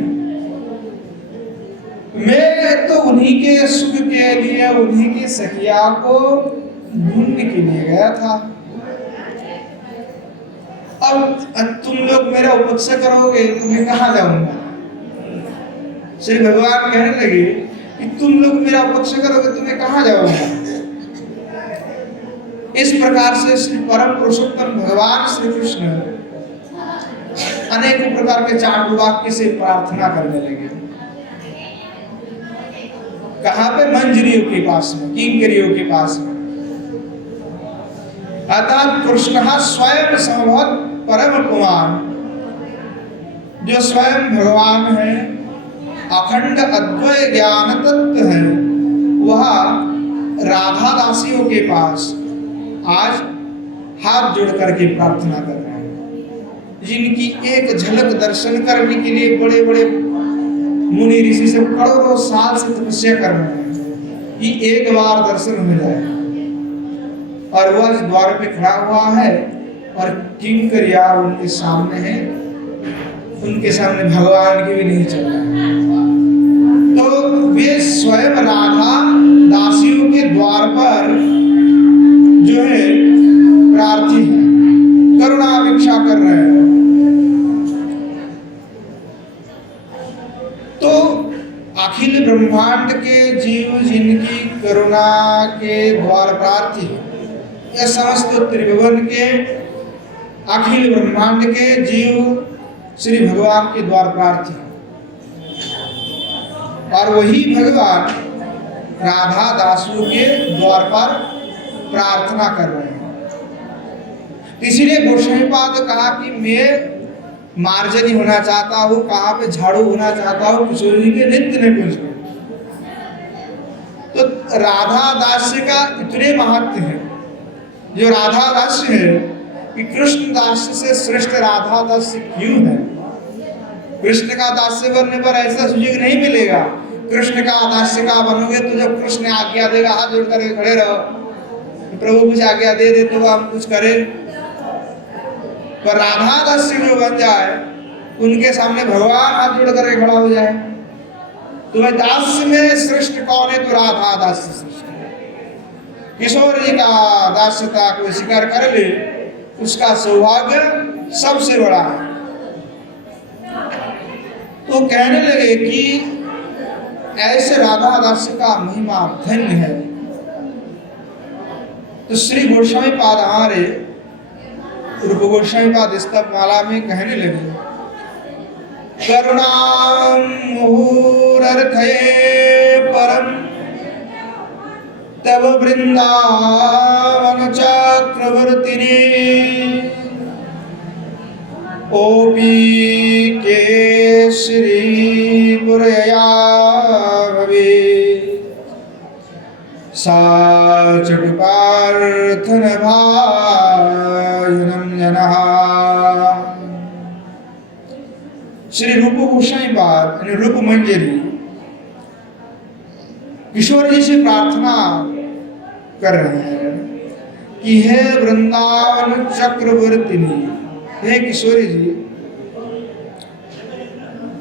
मैं तो उन्हीं के सुख के लिए, उन्हीं की सखिया को ढूंढने के लिए गया था। अब तुम लोग मेरा उपस्था करोगे तो मैं कहाँ जाऊंगा? श्री भगवान कहने लगे कि तुम लोग मेरा उपस्था करोगे तो मैं कहाँ जाऊंगा? इस प्रकार से श्री परम पुरुषोत्तम भगवान श्री कृष्ण अनेक प्रकार के चांड वाक्य से प्रार्थना करने लगे। कहाँ पे? मंजरियों के पास में, किंकरियों के पास में। अर्थात कृष्ण स्वयं संभवत परम कुमार, जो स्वयं भगवान है, अखंड अद्वय ज्ञान तत्व है, वह राधा दासियों के पास आज हाथ जोड़ करके प्रार्थना कर रहे हैं। जिनकी एक झलक दर्शन करने के लिए बड़े बड़े मुनि ऋषि से करोड़ों साल से तपस्या कर रहे हैं कि एक बार दर्शन हो जाए, और वह द्वार पे खड़ा हुआ है और किंकर यार उनके सामने है, उनके सामने भगवान की भी नहीं चल रहा है। तो वे स्वयं राधा दासियों के द्वार पर जो है प्रार्थी है, करुणा अपेक्षा कर रहे हैं। तो अखिल ब्रह्मांड के जीव जिनकी करुणा के द्वार प्रार्थी है, यह समस्त त्रिभुवन के अखिल ब्रह्मांड के जीव श्री भगवान के द्वार प्रार्थी है, और वही भगवान राधा दासों के द्वार पर प्रार्थना कर रहे हैं। इसलिए गोस्वामीपाद कहा कि मैं मार्जनी होना चाहता हूँ, कहाँ पे झाड़ू होना चाहता हूँ, किशोर जी के नित्य निकुंज में। तो राधा दास्य का इतने महत्व है, जो राधा दास्य है कि कृष्ण दास्य से श्रेष्ठ राधा दास्य क्यों है। कृष्ण का दास्य बनने पर ऐसा सुयोग नहीं मिलेगा। कृष्ण का दास्य का बनोगे तो जब कृष्ण आज्ञा देगा हाथ जोड़ करके खड़े रहो, प्रभु कुछ आज्ञा दे दे तो हम कुछ करें। पर राधा दास्य जो बन जाए, उनके सामने भगवान हाथ जोड़ करके खड़ा हो जाए, तो वह दास्य में श्रेष्ठ कौन है? तो राधा दास्य श्रेष्ठ है। किशोर जी का दास्यता को स्वीकार कर ले, उसका सौभाग्य सबसे बड़ा है। तो कहने लगे कि ऐसे राधा दास्य का महिमा धन्य है। तो श्री गोस्वामीपाद हमारे रूप गोस्वामीपाद स्तव माला में कहने लगे, करुणां मुहुरर्थये परम तव वृंदावन चक्रवर्तिनी ओपी केसरी पुरया भवे सा चटुपार्थन भाजनम जनः। श्री रूप गोस्वामीपाद यानी रूप मंजरी किशोर जी से प्रार्थना कर रहे हैं कि हे वृंदावन चक्रवर्तिनी, हे किशोरी जी,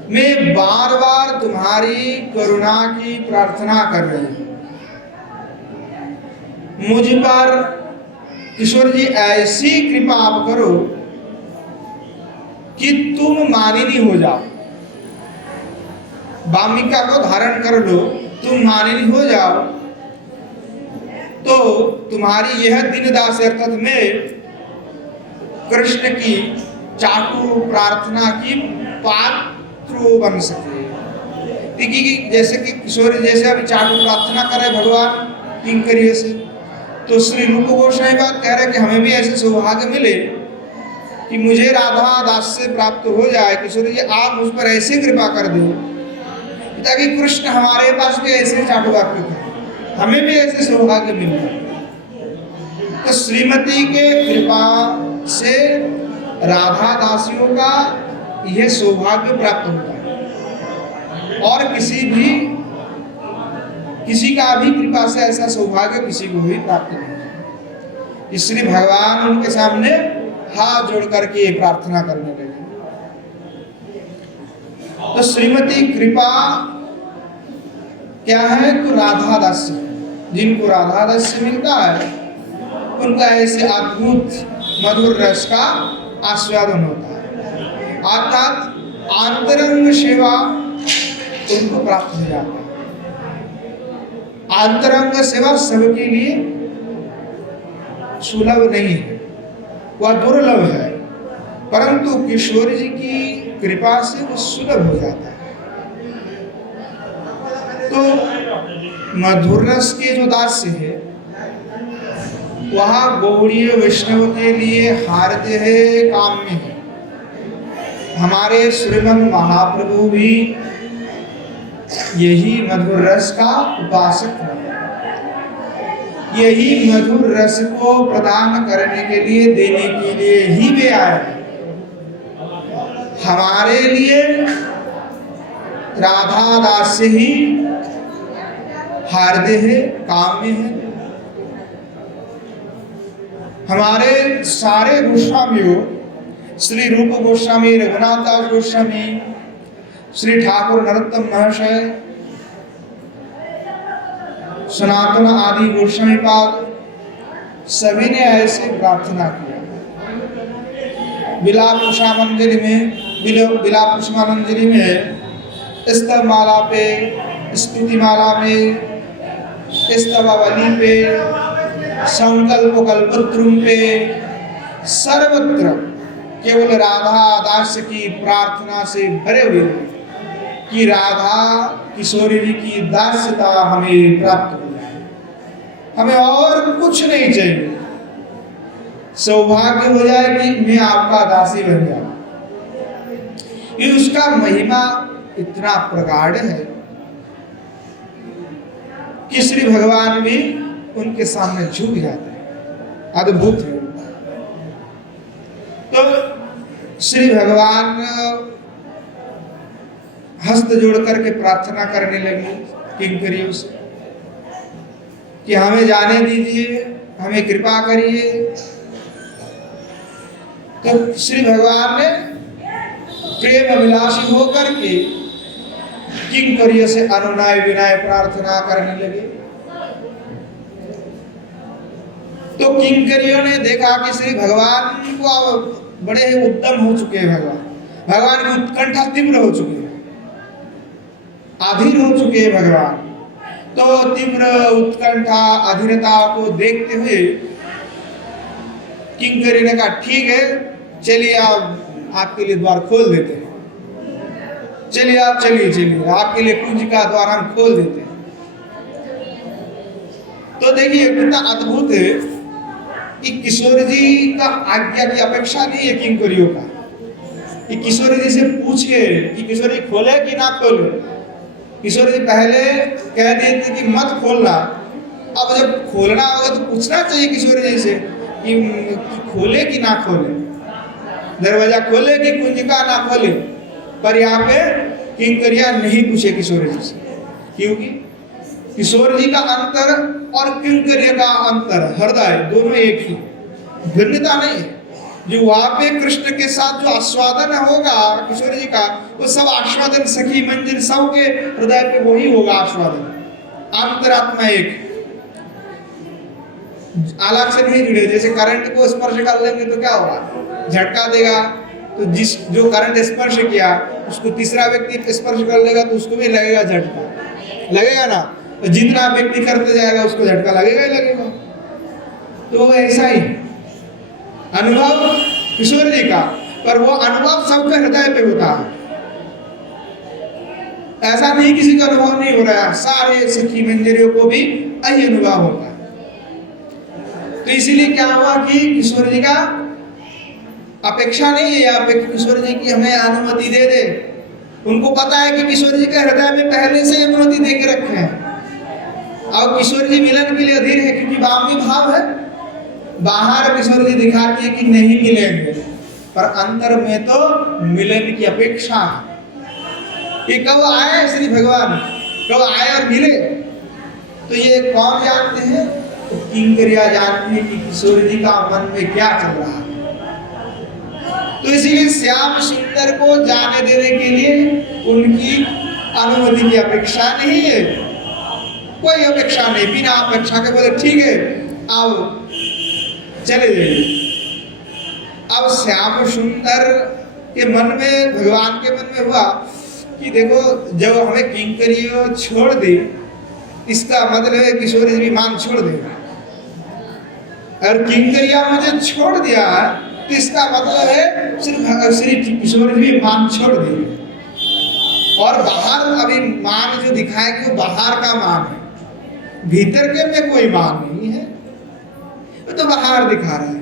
मैं बार बार तुम्हारी करुणा की प्रार्थना कर रही हूं। मुझ पर किशोर जी ऐसी कृपा आप करो कि तुम मानिनी हो जाओ, वामिका को धारण कर लो, तुम मानिनी हो जाओ, तो तुम्हारी यह दीनदास अर्थात में कृष्ण की चाटु प्रार्थना की पात्र बन सके। देखिए जैसे कि किशोर जैसे अभी चाटु प्रार्थना करे भगवान किंकरियों से, तो श्री रूप गोस्वामीपाद कह रहे कि हमें भी ऐसे सौभाग्य मिले कि मुझे राधा दास से प्राप्त हो जाए। किशोर जी आप मुझ पर ऐसे कृपा कर दो ताकि कृष्ण हमारे पास भी ऐसे चाटु वाक्य करें, हमें भी ऐसे सौभाग्य मिल जाए। तो श्रीमती के कृपा से राधा दासियों का यह सौभाग्य प्राप्त होता है, और किसी का भी कृपा से ऐसा सौभाग्य किसी को भी प्राप्त नहीं है। इसलिए भगवान उनके सामने हाथ जोड़ करके प्रार्थना करने लगे। तो श्रीमती कृपा क्या है? तो राधा दास्य, जिनको राधा दास्य मिलता है उनका ऐसे अद्भुत मधुर रस का आस्वादन होता है, अर्थात आंतरंग सेवा उनको प्राप्त हो जाता है। आंतरंग सेवा सबके लिए सुलभ नहीं है, वह दुर्लभ है, परंतु किशोर जी की कृपा से वो सुलभ हो जाता है। तो मधुर रस के जो दास्य है वह गौड़ीय वैष्णव के लिए हार्य है, काम्य है। हमारे श्रीमन महाप्रभु भी यही मधुर रस का उपासक है, यही मधुर रस को प्रदान करने के लिए, देने के लिए ही वे आए हैं। हमारे लिए राधा दास ही हार्दय है, काम्य है। हमारे सारे गोस्वामियों, श्री रूप गोस्वामी, रघुनाथ दास गोस्वामी, श्री ठाकुर नरोत्तम महाशय, सनातन आदि गोस्वामी पाद, सभी ने ऐसे प्रार्थना किया। विलाप कुसुमांजलि में, स्तव माला पे, स्तुति माला में, स्तवावली पे, संकल्प कल्पद्रुम पे, सर्वत्र केवल राधा दास की प्रार्थना से भरे हुए कि राधा किशोरी जी की दास्यता हमें प्राप्त हो जाए, हमें और कुछ नहीं चाहिए। सौभाग्य हो जाए कि मैं आपका दासी बन जाऊं। ये उसका महिमा इतना प्रगाढ़ है कि श्री भगवान भी उनके सामने झुक जाते हैं। अद्भुत है। तो श्री भगवान हस्त जोड़ करके प्रार्थना करने लगे किंकरियों से कि हमें जाने दीजिए, हमें कृपा करिए। तो श्री भगवान ने प्रेम अभिलाषी होकर के किंकरियों से अनुनय विनय प्रार्थना करने लगे। तो किंकरियों ने देखा कि श्री भगवान को बड़े उद्दम हो चुके हैं, भगवान की उत्कंठा तीव्र हो चुकी है, अधीर हो चुके हैं भगवान। तो तीव्र उत्कंठा अधीरता को देखते हुए किंकरी ने कहा ठीक है, चलिए आप आपके लिए द्वार खोल देते हैं, चलिए आप चलिए आपके लिए कुंज का द्वार हम खोल देते हैं। तो देखिए कितना अद्भुत है कि किशोर जी का आज्ञा की अपेक्षा नहीं है किंकरियों का कि किशोर जी से पूछे कि किशोर जी खोले कि ना खोले। किशोर जी पहले कह देते कि मत खोलना, अब जब खोलना होगा तो पूछना चाहिए किशोर जी से कि खोले कि ना खोले, दरवाजा खोले कि कुंज का ना खोले। पर यहाँ पे किंकरिया नहीं पूछे किशोर जी से, क्योंकि किशोर जी का अंतर और किंकरिया का अंतर हृदय दोनों एक ही, भिन्नता नहीं है। जो वहां पे कृष्ण के साथ जो आस्वादन होगा किशोर जी का, वो सब आस्वादन सखी मंजिल सबके हृदय पे वही होगा आस्वादन, अंतरात्मा एक, अलग से नहीं जुड़े। जैसे करंट को स्पर्श कर लेंगे तो क्या होगा, झटका देगा। तो जिस जो करंट स्पर्श किया उसको तीसरा व्यक्ति स्पर्श कर लेगा तो उसको भी लगेगा झटका, लगेगा ना। तो जितना व्यक्ति करते जाएगा उसको झटका लगेगा ही लगेगा। तो ऐसा ही अनुभव किशोर जी का, पर वो अनुभव सबके हृदय पे होता है। ऐसा नहीं किसी का अनुभव नहीं हो रहा है, सारे सखी मंजरियों को भी यही अनुभव होता है। तो इसीलिए क्या हुआ कि किशोर जी का अपेक्षा नहीं है यहाँ पे कि किशोर जी की हमें अनुमति दे दे। उनको पता है कि किशोर जी के हृदय में पहले से अनुमति दे के रखे हैं। और किशोर जी मिलन के लिए अधीर है क्योंकि बामी भाव है। बाहर किशोर जी दिखाती है कि नहीं मिलेंगे, पर अंदर में तो मिलन की अपेक्षा है। ये कब आए श्री भगवान, कब आए और मिले, तो ये कौन जानते हैं? तो किंकरिया जानती है कि किशोर जी का मन में क्या चल रहा है। तो इसीलिए श्याम सुंदर को जाने देने के लिए उनकी अनुमति की अपेक्षा नहीं है, कोई अपेक्षा नहीं। बिना अपेक्षा के बोले ठीक है आओ चले जाइए। अब श्याम सुंदर के मन में, भगवान के मन में हुआ कि देखो जब हमें किंकरियों छोड़ दे, इसका मतलब है किशोर जी भी मान छोड़ देगा, और किंकरिया मुझे छोड़ दिया तो इसका मतलब है श्री किशोर जी भी मान छोड़ देंगे। और बाहर अभी मान जो दिखाएगी वो बाहर का मान है, भीतर के में कोई मान नहीं है, तो बाहर दिखा रहा है।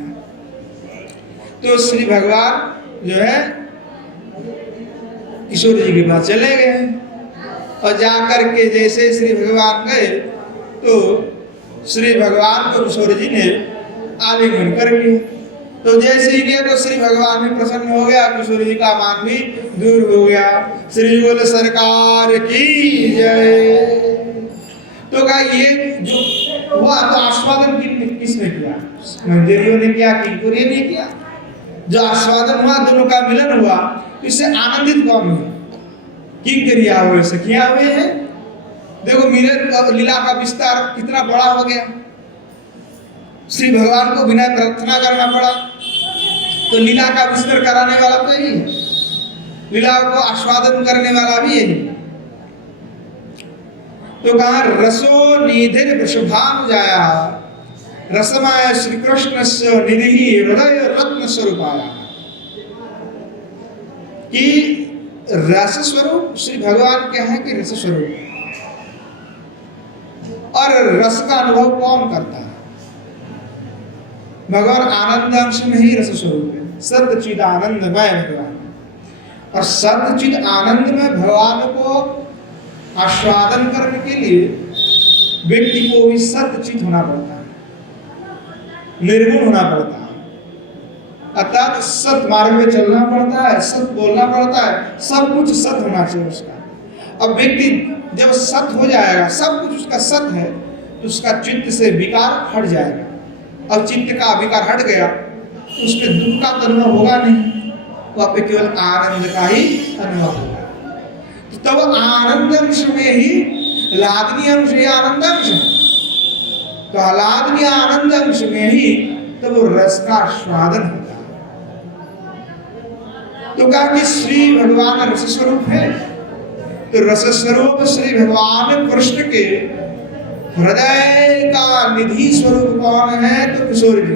तो श्री भगवान जो है किशोर जी के पास चले गए, और जाकर के जैसे श्री भगवान गए तो श्री भगवान को किशोर जी ने आलिंगन कर लिया। तो जैसे ही गया तो श्री भगवान भी प्रसन्न हो गया, किशोर जी का मान भी दूर हो गया। श्री बोले सरकार की जय। तो कहा ये जो हुआ तो आस्वादन किसने किया? मंदिरियों ने किया, किंकुरियों ने किया। जो आस्वादन हुआ, दोनों का मिलन हुआ, इससे आनंदित कौन हुए? किंकुरिया हुए, सखियां हुए हैं। देखो मिलन लीला का विस्तार कितना बड़ा हो गया। श्री भगवान को विनय प्रार्थना करना पड़ा, तो लीला का विस्तार कराने वाला तो यही है, लीला को आस्वादन करने वाला भी यही। तो कहा रसो निधिर वृषभानुजाया रसमाय श्री कृष्ण से निधि हृदय रत्न स्वरूपाया। कि रस स्वरूप श्री भगवान क्या है कि रस स्वरूप, और रस का अनुभव कौन करता है? भगवान आनंद अंश में ही रस स्वरूप है, सच्चिद आनंदमय भगवान। और सच्चिद आनंद में भगवान को आस्वादन करने के लिए व्यक्ति को भी सच्चित होना पड़ता है, निर्गुण होना पड़ता है, अर्थात सत मार्ग में चलना पड़ता है, सत बोलना पड़ता है, सब कुछ सत होना चाहिए उसका। अब व्यक्ति जब सत हो जाएगा, सब कुछ उसका सत है, तो उसका चित्त से विकार हट जाएगा। अब चित्त का विकार हट गया तो उसमें दुख का अनुभव होगा नहीं, वहां पे केवल आनंद का ही अनुभव होगा। तो तब आनंद अंश में ही लादनीय अंश ही आनंद अंश है, तो आह्लादनीय आनंद अंश में ही तब रस का स्वादन होता है। तो कहा कि श्री भगवान रस स्वरूप है, तो रस स्वरूप श्री भगवान कृष्ण के हृदय का निधि स्वरूप कौन है? तो किशोर जी।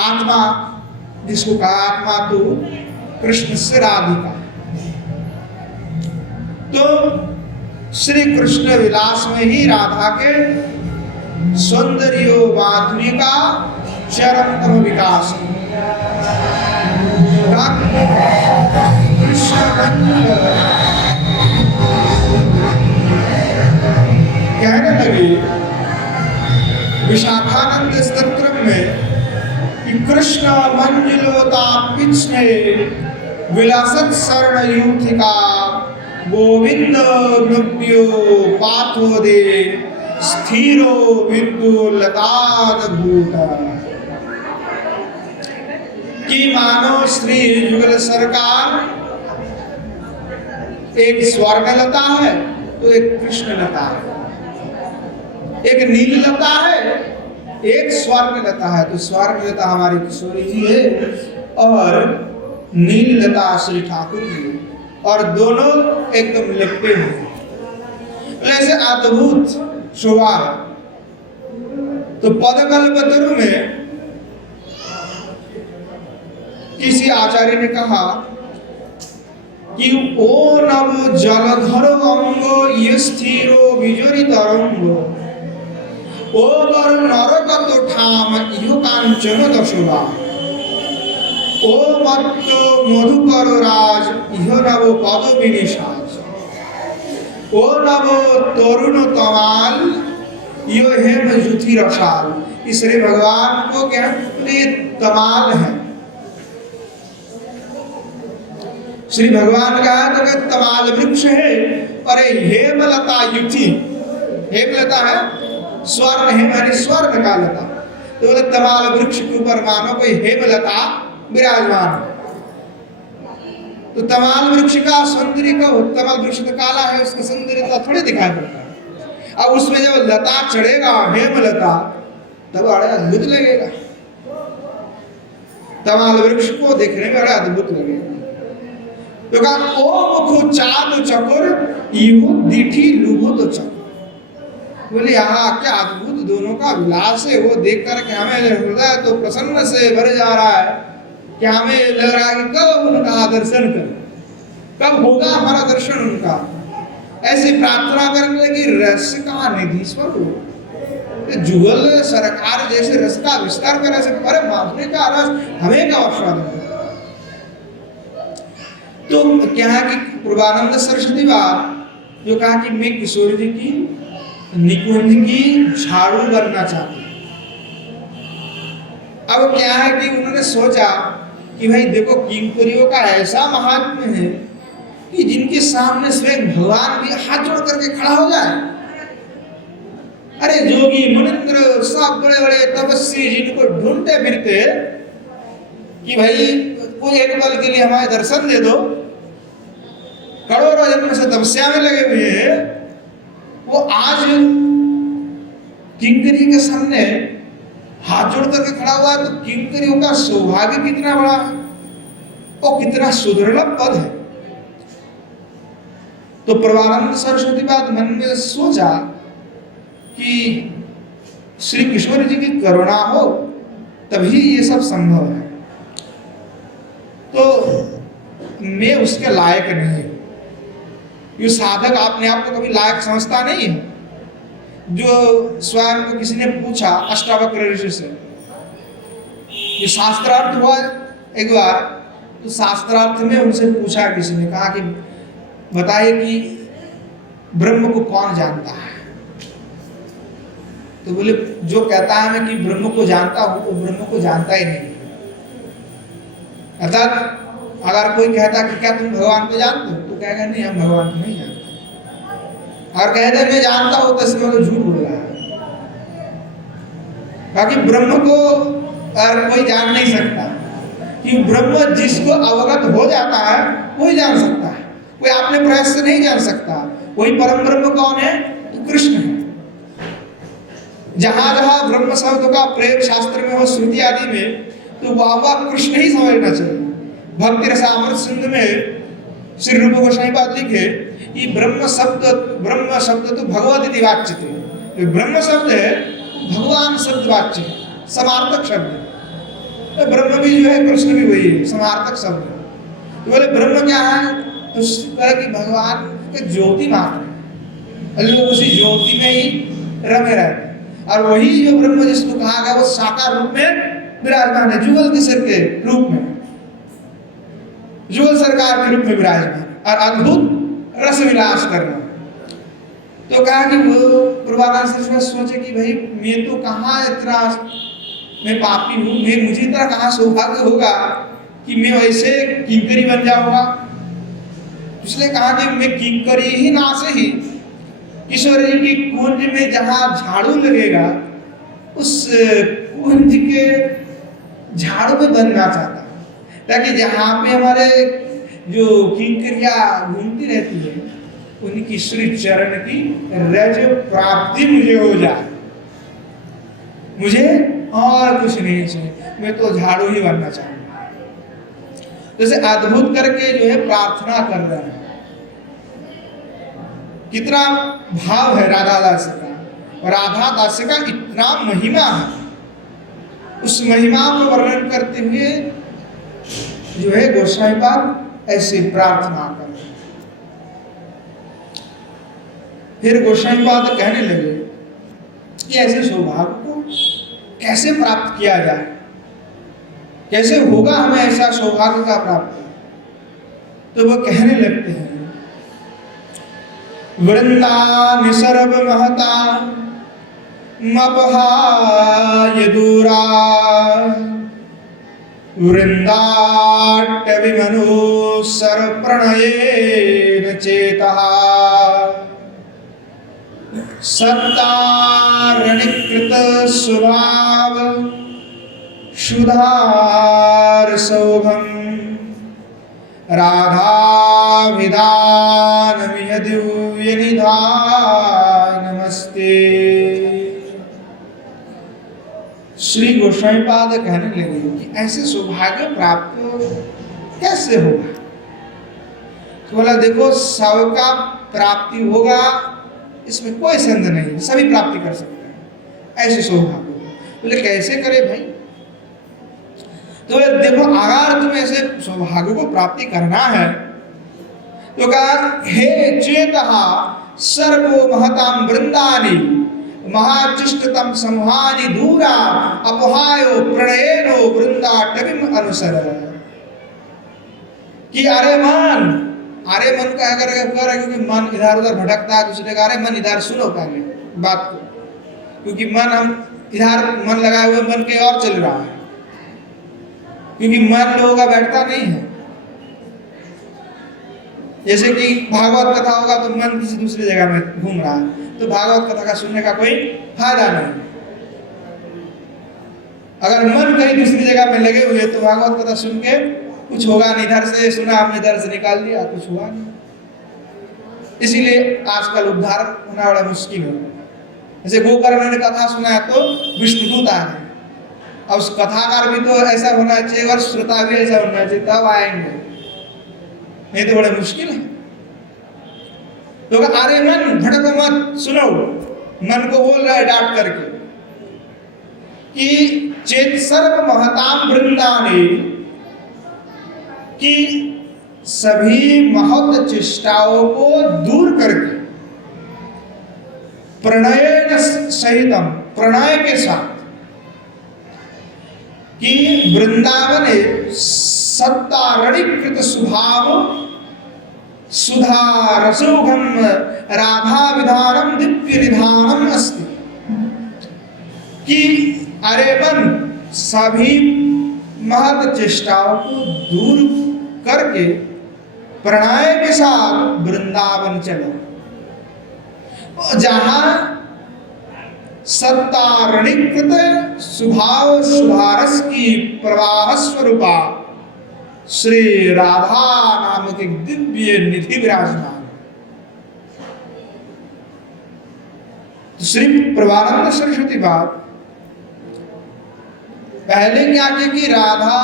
आत्मा जिसको कहा आत्मा तो कृष्ण से राधिका। तो श्री कृष्ण विलास में ही राधा के सौंदर्य माधुर्य का चरमतम विकास। कहने लगे विशाखानंद स्तोत्रम में कि कृष्ण मंजुलोता पिछने विलासत शरण यूथिका गोविंद नृत्यो पाथो दे स्थिरो विद्यु लताद भूत। कि मानो श्री युगल सरकार एक स्वर्ण लता है तो एक कृष्ण लता है, एक नील लता है, एक स्वर्ण लता है। तो स्वर्ण लता हमारी किशोरी जी है और नील लता श्री ठाकुर जी, और दोनों एकदम लिपटे हैं, ऐसे अद्भुत शोभा है। तो पदकल्पतरु में किसी आचार्य ने कहा कि ओ नव जलधर अंगो ये स्थिरो बिजोरी तरंगो ओ गर नरकत ठाम इहो कांचन दशोभा ओ मत्तो मधुकर राज इहो नव पद विनिशाज ओ नव तरुण तमाल इहो हेम जुथि रसाल। इसलिए भगवान को क्या है? तमाल है। श्री भगवान का तो तमाल वृक्ष है, और हेमलता युथि, हेमलता है स्वर्ण, हेम यानी स्वर्ण का लता। तो बोले तमाल वृक्ष के ऊपर मानो कोई हेमलता विराजमान। तो तमाल वृक्ष का सौंदर्य का, तमाल वृक्ष तो काला है, उसका सौंदर्य तो थोड़े दिखाई पड़ता है। अब उसमें जब लता चढ़ेगा हेमलता, तब बड़ा अद्भुत लगेगा। तमाल वृक्ष को देखने में बड़ा अद्भुत लगेगा। तो कहा ओ मुखो चाँद चकोर इहो दीठी लुभो तो चकोर। बोले यहाँ क्या अद्भुत दोनों का विलास है, वो देख करके हमें हृदय तो प्रसन्न से भर जा रहा है कि हमें लग रहा है कि कब उनका दर्शन करें, कब होगा हमारा दर्शन उनका। ऐसी प्रार्थना करने लगी। रस का निधि स्वरूप जुगल सरकार जैसे रस का विस्तार करने से अरे माधुर्य का रस हमें का आस्वादन। तो क्या है कि पूर्वानंद सरस्वती बात जो कहा कि मैं किशोर जी की निकुंज की झाड़ू बनना चाहती, अब क्या है कि उन्होंने सोचा कि भाई देखो किंकरियों का ऐसा महात्म्य है कि जिनके सामने स्वयं भगवान भी हाथ जोड़ करके खड़ा हो जाए। अरे जोगी मुनिंद्र सब बड़े बड़े तपस्वी जिनको ढूंढते फिरते कि भाई कोई एक पल के लिए हमारे दर्शन दे दो, करोड़ों जन्म से तपस्या में लगे हुए हैं, वो आज किंकरी के सामने हाथ जोड़ करके खड़ा हुआ है। तो किंकरियों का सौभाग्य कितना बड़ा है और कितना सुदुर्लभ पद है। तो परमानंद सरस्वती पाद मन में सोचा कि श्री किशोर जी की करुणा हो तभी ये सब संभव है, तो मैं उसके लायक नहीं हूं। ये साधक अपने आप को कभी लायक समझता नहीं है। जो स्वयं को किसी ने पूछा अष्टावक्र ऋषि से, ये शास्त्रार्थ हुआ एक बार, तो शास्त्रार्थ में उनसे पूछा, किसी ने कहा कि बताइए कि ब्रह्म को कौन जानता है। तो बोले जो कहता है मैं कि ब्रह्म को जानता हूं वो ब्रह्म को जानता ही नहीं। अर्थात अगर कोई कहता कि क्या तुम भगवान को जानते हो, तो कहेगा नहीं हम भगवान को नहीं जानते। और कहते मैं जानता हूं तो इसमें तो झूठ बोल रहा है। बाकी ब्रह्म को और कोई जान नहीं सकता, कि ब्रह्म जिसको अवगत हो जाता है वही जान सकता है, कोई अपने प्रयास से नहीं जान सकता। वही परम ब्रह्म कौन है? तो कृष्ण है। जहां जहां ब्रह्म शब्द का प्रयोग शास्त्र में हो, श्रुति आदि में, तो वह कृष्ण ही समझना चाहिए। भक्ति रसामृत सिंधु में श्री रूप गोस्वामी पाद लिखे कि ब्रह्म शब्द तो भगवत इति वाच्यते। ब्रह्म शब्द है भगवान शब्द वाच्य, समार्थक शब्द। तो ब्रह्म भी जो है कृष्ण भी वही है, समार्थक शब्द। तो बोले ब्रह्म क्या है? तो कि भगवान के ज्योति मात्र, लोग उसी ज्योति में ही रमे रहते। और वही जो ब्रह्म जिसको कहा गया वो साकार रूप में विराजमान है, जुगल के सिर के रूप में, जुगल सरकार के रूप में विराजमान और अद्भुत रस विलास करना। तो कहा कि वो पूर्वानंद सरस्वती सोचे कि भाई मैं तो कहाँ इतना मैं पापी हूँ, मैं मुझे इतना कहाँ सौभाग्य होगा कि मैं वैसे किंकरी बन जाऊंगा। इसलिए कहा कि मैं किंकरी ही ना से ही किशोर जी की कुंज में जहां झाड़ू लगेगा उस कुंज के झाड़ू में बनना चाहता, ताकि जहां पे हमारे जो किंकरिया घूमती रहती है उनकी श्री चरण की रज प्राप्ति मुझे हो जाए। मुझे और कुछ नहीं चाहिए, मैं तो झाड़ू ही बनना चाहूंगा। जैसे अद्भुत करके जो है प्रार्थना कर रहे हैं। कितना भाव है राधा दास का, और राधा दास का इतना महिमा है। उस महिमा को वर्णन करते हुए जो है गोस्वामी पाद ऐसे प्रार्थना कर, फिर गोस्वामी पाद कहने लगे कि ऐसे सौभाग्य को कैसे प्राप्त किया जाए, कैसे होगा हमें ऐसा सौभाग्य का प्राप्त। तो वो कहने लगते हैं वृंदा सर्व महता मपहाय दूरा वृंदाटविमनु सर्व प्रणयेन चेतः सत्तारणीकृत स्वभाव सुधार सौभम राधा विधानमिह दिव्य निधानमस्ते। श्री गोस्वामी पाद कहने लगे कि ऐसे सौभाग्य प्राप्त कैसे होगा। तो बोला देखो सबका प्राप्ति होगा, इसमें कोई संदेह नहीं, सभी प्राप्ति कर सकते हैं ऐसे सौभाग्य। बोले कैसे करे भाई? तो देखो अगर तुम्हें ऐसे सौभाग्य को प्राप्ति करना है तो कहा हे चेतः सर्वो महतां वृंदानि महाचिष्टतम समूहानि दूरा अपहायो प्रणयेनो वृंदाटविम अनुसर। कि अरे मन का अगर क्योंकि मन इधर उधर भटकता है, दूसरे का अरे मन इधर सुनो पहले बात को, क्योंकि मन हम इधर मन लगाए हुए मन के और चल रहा है। क्योंकि मन लोगों का बैठता नहीं है। जैसे कि भागवत कथा होगा तो मन किसी दूसरी जगह में घूम रहा है, तो भागवत कथा का सुनने का कोई फायदा नहीं। अगर मन कहीं दूसरी जगह में लगे हुए तो भागवत कथा सुन के कुछ होगा नहीं। इधर से सुना हमने, इधर से निकाल दिया, कुछ हुआ नहीं। इसीलिए आजकल उद्धार होना बड़ा मुश्किल है। जैसे गोकर्ण ने कथा सुना है तो विष्णुदूत आ रहे, अब उस कथाकार भी तो ऐसा होना चाहिए और श्रोता भी ऐसा होना चाहिए, तब आएंगे, नहीं तो बड़े मुश्किल है। तो अरे मन भटको मत, सुनो। मन को बोल रहा है डांट करके कि चेत सर्व महताम वृंदाने, कि सभी महत चेष्टाओं को दूर करके प्रणय सहितम, प्रणय के साथ, कि वृंदावने सत्तारणीकृत स्वभाव सुधा रसोघम राधा विधानम दिव्य निधानम अस्ति, कि अरे मन सभी महत चेष्टाओं को दूर करके प्रणय के साथ वृंदावन चलो, जहां सत्तारणीकृत स्वभाव सुधारस की प्रवाह स्वरूपा श्री राधा नामक एक दिव्य निधि विराजमान। श्री प्रभानंद सरस्वती बात पहले क्या किया कि राधा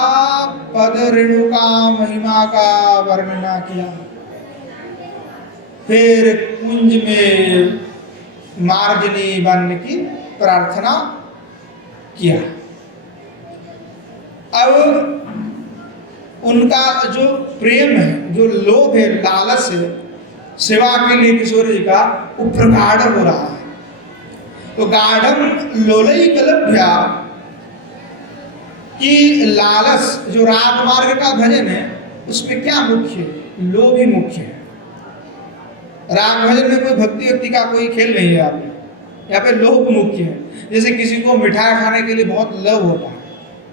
पद रेणुका महिमा का वर्णना किया, फिर कुंज में मार्जनी बनने की प्रार्थना किया। अब उनका जो प्रेम है, जो लोभ है, लालच है सेवा के लिए किशोर जी का, वो प्रगाढ़ हो रहा है। तो गाढ़म लोलई कलभ्या, कि लालच जो राजमार्ग का भजन है उसमें क्या मुख्य है? लोभ ही मुख्य है। राग भजन में कोई भक्ति व्यक्ति का कोई खेल नहीं है। यहाँ पे लोभ मुख्य है। जैसे किसी को मिठाई खाने के लिए बहुत लोभ होता है,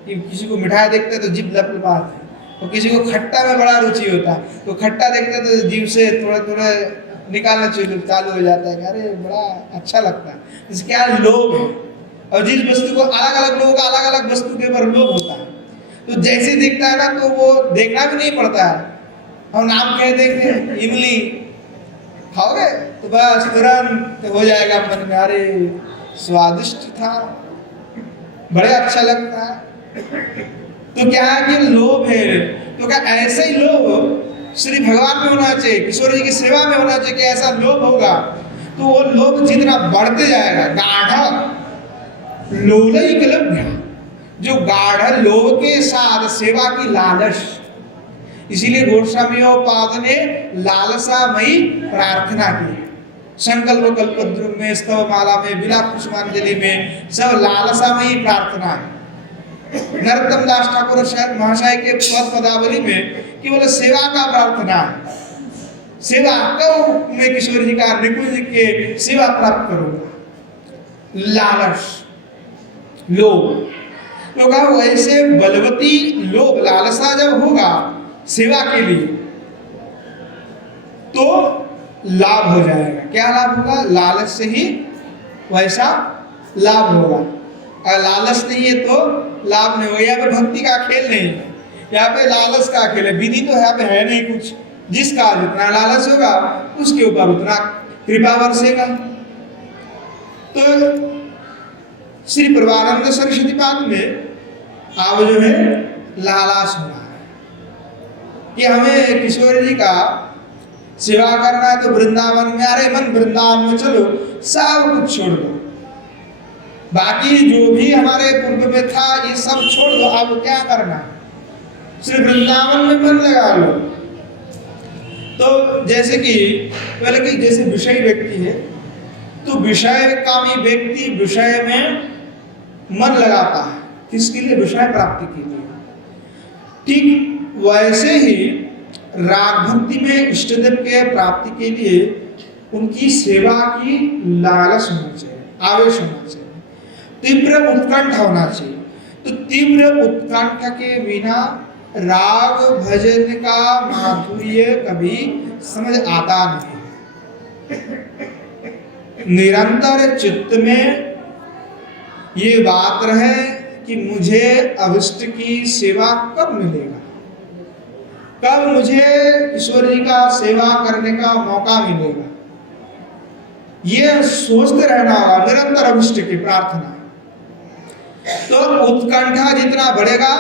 कि किसी को मिठाई देखते तो जीभ लपलपाती है, और किसी को खट्टा में बड़ा रुचि होता है, तो खट्टा देखते तो जीभ से थोड़ा थोड़ा निकालना चालू हो जाता है कि अरे बड़ा अच्छा लगता है। इससे क्या लोभ है। और जिस वस्तु को अलग अलग लोगों का अलग अलग वस्तु के ऊपर लोभ होता है, तो जैसे देखता है ना तो वो देखना भी नहीं पड़ता है। हम नाम कह देंगे इमली खाओगे तो बस तुरंत हो जाएगा मन में, अरे स्वादिष्ट था, बड़े अच्छा लगता है। तो क्या है कि लोभ है। तो क्या ऐसे ही लोभ श्री भगवान में होना चाहिए, किशोर जी की सेवा में होना चाहिए कि ऐसा लोभ होगा तो वो लोभ जितना बढ़ते जाएगा। गाढ़ा लोलई कलभ्य, जो गाढ़ लोभ के साथ सेवा की लालच, इसीलिए गोस्वामीपाद ने लालसामयी प्रार्थना की। संकल्प कल्पद्रुम में, स्तव माला में, विलाप कुसुमांजलि में सब लालसामयी प्रार्थना है। नरोत्तम दास ठाकुर महाशय के पद पदावली में केवल सेवा का प्रार्थना है। सेवा कब मैं किशोर जी का, निकुंज के सेवा प्राप्त करूंगा। लालच लोभ, तो कहा वैसे बलवती लोभ लालसा जब होगा सेवा के लिए तो लाभ हो जाएगा। क्या लाभ होगा? लालच से ही वैसा लाभ होगा। अगर लालच नहीं है तो लाभ नहीं होगा। यहाँ पे भक्ति का खेल नहीं है, यहाँ पे लालच का खेल है। विधि तो यहाँ पे है नहीं कुछ, जिसका जितना लालच होगा उसके ऊपर उतना कृपा बरसेगा। तो श्री प्रभानंद सरस्वती पाद में आप जो है लालच हो रहा है कि हमें किशोर जी का सेवा करना है तो वृंदावन में, अरे मन वृंदावन में चलो, सब कुछ छोड़ दो, बाकी जो भी हमारे पूर्व में था ये सब छोड़ दो, अब क्या करना है, सिर्फ वृंदावन में मन लगा लो। तो जैसे कि पहले कि जैसे विषय व्यक्ति है तो विषय कामी व्यक्ति विषय में मन लगाता है, किसके लिए? विषय प्राप्ति के लिए। ठीक वैसे ही राग भक्ति में इष्टदेव के प्राप्ति के लिए उनकी सेवा की लालच होना चाहिए, आवेश होना चाहिए, तीव्र उत्कंठ होना चाहिए तो तीव्र उत्कंठा के बिना राग भजन का माधुर्य कभी समझ आता नहीं। निरंतर चित्त में ये बात रहे कि मुझे अभिष्ट की सेवा कब मिलेगा, कब मुझे ईश्वर जी का सेवा करने का मौका मिलेगा, ये सोचते रहना होगा निरंतर अभिष्ट की प्रार्थना। तो उत्कंठा जितना बढ़ेगा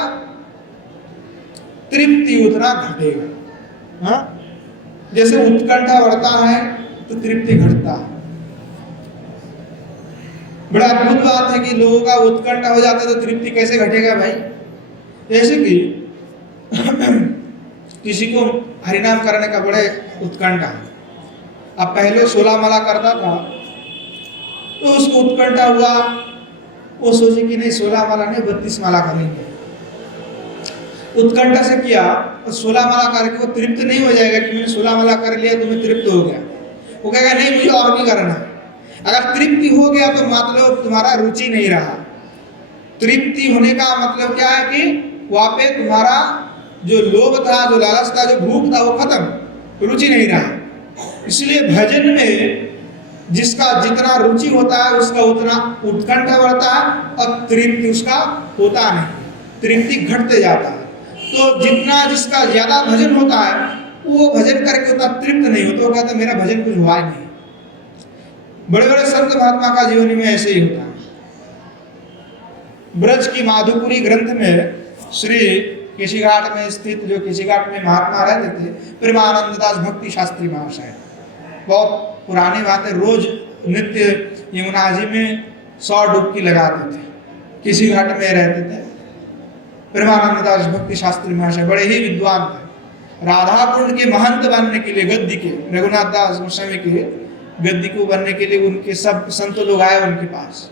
तृप्ति उतना घटेगा। हाँ, जैसे उत्कंठा बढ़ता है तो तृप्ति घटता है। बड़ा अद्भुत बात है कि लोगों का उत्कंठा हो जाता है तो तृप्ति कैसे घटेगा भाई। जैसे कि किसी को हरिनाम करने का बड़े उत्कंठा है, अब पहले 16 माला करता था तो उसको उत्कंठा हुआ, वो सोचे कि नहीं 16 माला नहीं 32 माला करेंगे। उत्कंठा से किया और 16 माला करके वो तृप्त नहीं हो जाएगा कि मैंने 16 माला कर लिया तो मैं तृप्त हो गया। वो कहेगा नहीं मुझे और भी करना। अगर तृप्ति हो गया तो मतलब तुम्हारा रुचि नहीं रहा। तृप्ति होने का मतलब क्या है कि वहां पे तुम्हारा जो लोभ था, जो लालच था, जो भूख था वो खत्म, रुचि नहीं रहा। इसलिए भजन में जिसका जितना रुचि होता है उसका उतना उत्कंठा बढ़ता है और तृप्ति उसका होता नहीं, तृप्ति घटते जाता है। तो जितना जिसका ज्यादा भजन होता है वो भजन करके उतना तृप्त नहीं होता, वो कहता मेरा भजन कुछ हुआ नहीं। बड़े बड़े संत महात्मा का जीवन में ऐसे ही होता है। ब्रज की माधुपुरी ग्रंथ में श्री केशीघाट में स्थित जो केशीघाट में महात्मा रहते थे प्रेमानंद दास भक्ति शास्त्री महाशय, बहुत पुरानी बात है, रोज नित्य यमुना जी में 100 डुबकी लगाते थे, केशीघाट में रहते थे। प्रेमानंद दास भक्ति शास्त्री महाशय बड़े ही विद्वान थे। राधा कुंड के महंत बनने के लिए गद्दी के रघुनाथ दास गोस्वामी के गद्दी को बनने के लिए उनके सब संत लोग आए उनके पास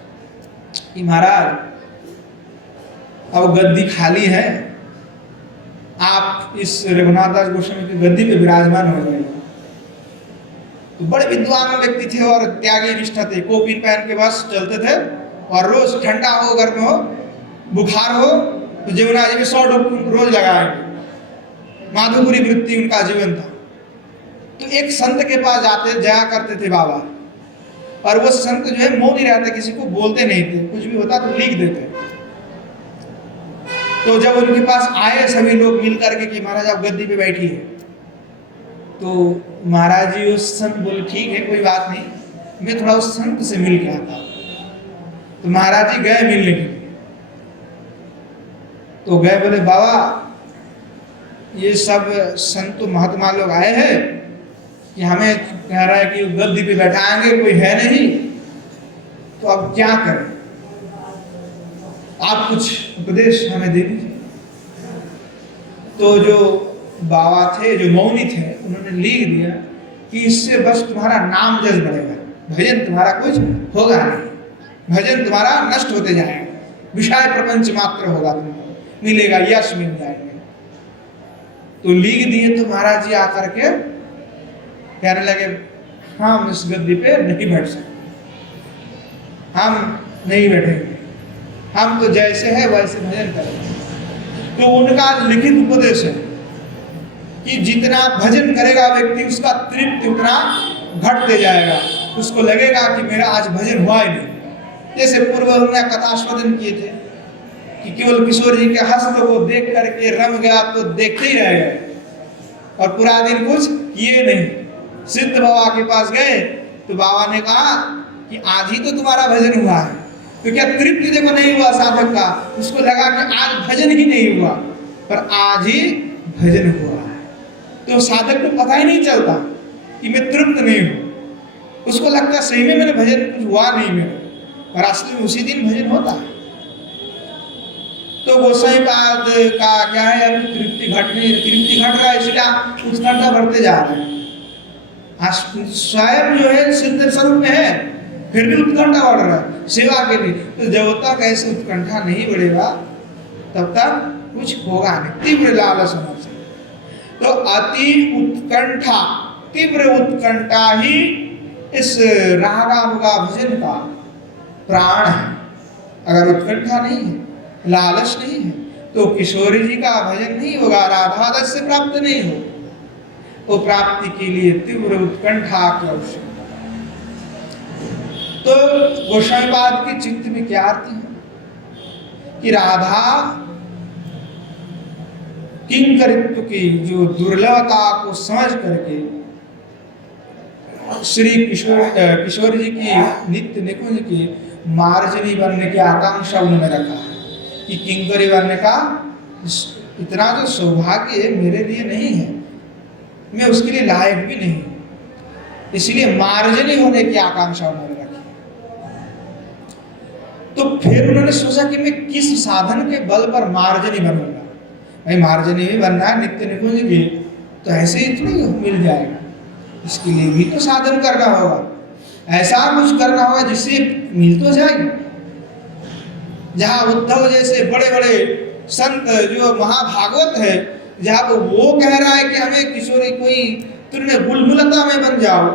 कि महाराज अब गद्दी खाली है, आप इस रघुनाथ दास गोस्वामी की गद्दी पे विराजमान हो जाएंगे। तो बड़े विद्वान व्यक्ति थे और त्यागी निष्ठा थे, कोपीन पहन के बस चलते थे और रोज ठंडा हो गर्म हो बुखार हो तो यमुना जी में 100 डुबकी रोज लगाएंगे। माधुपुरी वृत्ति उनका जीवन था। तो एक संत के पास जाया करते थे बाबा, और वो संत जो है मौन ही रहते, किसी को बोलते नहीं थे, कुछ भी होता तो लिख देते। तो जब उनके पास आए सभी लोग मिल करके कि महाराज आप गद्दी पे बैठिए, तो महाराज जी उस संत बोले ठीक है कोई बात नहीं, मैं थोड़ा उस संत से मिल के आता। तो महाराज जी गए मिलने के लिए, तो गए बोले बाबा ये सब संत महात्मा लोग आए हैं कि हमें कह रहा है कि गद्दी पे बैठाएंगे, कोई है नहीं, तो अब क्या करें, आप कुछ उपदेश हमें दे दीजिए। तो जो बाबा थे जो मौनी थे उन्होंने लिख दिया कि इससे बस तुम्हारा नाम जस बढ़ेगा, भजन तुम्हारा कुछ होगा नहीं, भजन तुम्हारा नष्ट होते जाएगा, विषय प्रपंच मात्र होगा, तुमको मिलेगा, यश मिल जाएंगे। तो लिख दिए। तो महाराज जी आकर के कहने लगे हम इस गद्दी पे नहीं बैठ सकते, हम नहीं बैठेंगे, हम तो जैसे है वैसे भजन करेंगे। तो उनका लिखित उपदेश है कि जितना भजन करेगा व्यक्ति उसका तृप्ति उतना घटते जाएगा, उसको लगेगा कि मेरा आज भजन हुआ ही नहीं। जैसे पूर्व हमने कथास्वादन किए थे कि केवल किशोर जी के हस्त को देख करके रम गया तो देखते ही रह गए और पूरा दिन कुछ किए नहीं। सिद्ध बाबा के पास गए तो बाबा ने कहा कि आज ही तो तुम्हारा भजन हुआ है, तो क्या तृप्ति देखो नहीं हुआ साधक का, उसको लगा कि आज भजन ही नहीं हुआ, पर आज ही भजन हुआ है। तो साधक को पता ही नहीं चलता कि मैं तृप्त नहीं हूं, उसको लगता है सही में मैंने भजन कुछ हुआ नहीं मेरे, और असली में उसी दिन भजन होता है। तो गोसाई पाद का क्या है, अभी तृप्ति घट रहा है, इसलिए उत्कंठा बढ़ते जा रहे हैं। स्वयं जो है सिद्ध स्वरूप में है, फिर भी उत्कंठा बढ़ रहा है सेवा के लिए। तो जब तक ऐसे उत्कंठा नहीं बढ़ेगा तब तक कुछ होगा नहीं, तीव्र लालच होना चाहिए। तो अति उत्कंठा, तीव्र उत्कंठा ही इस रागानुगा भजन का प्राण है। अगर उत्कंठा नहीं है लालच नहीं है तो किशोरी जी का भजन नहीं होगा, राधा रस से प्राप्त नहीं हो। वो प्राप्ति के लिए तीव्र उत्कंठा की आवश्यकता। तो गोस्वामीपाद के चित्त में क्या अर्थ है कि राधा किंकरित्व की जो दुर्लभता को समझ करके श्री किशोर जी की नित्य निकुंज की मार्जनी बनने की आकांक्षा उन्होंने रखा है कि किंकरी बनने का इतना जो सौभाग्य मेरे लिए नहीं है, मैं उसके लिए लायक भी नहीं, इसलिए मार्जनी होने की आकांक्षा उन्होंने रखी। तो फिर उन्होंने सोचा कि मैं किस साधन के बल पर मार्जनी बनूंगा। भाई मार्जनी भी बनना है नित्य निकुंज की, तो ऐसे ही थोड़ी मिल जाएगा, इसके लिए भी तो साधन करना होगा, ऐसा कुछ करना होगा जिससे मिल तो जाए। जहाँ उद्धव जैसे बड़े बड़े संत जो महाभागवत है, जहाँ वो कह रहा है कि हमें किशोरी कोई तुमने गुलमुलता में बन जाओ,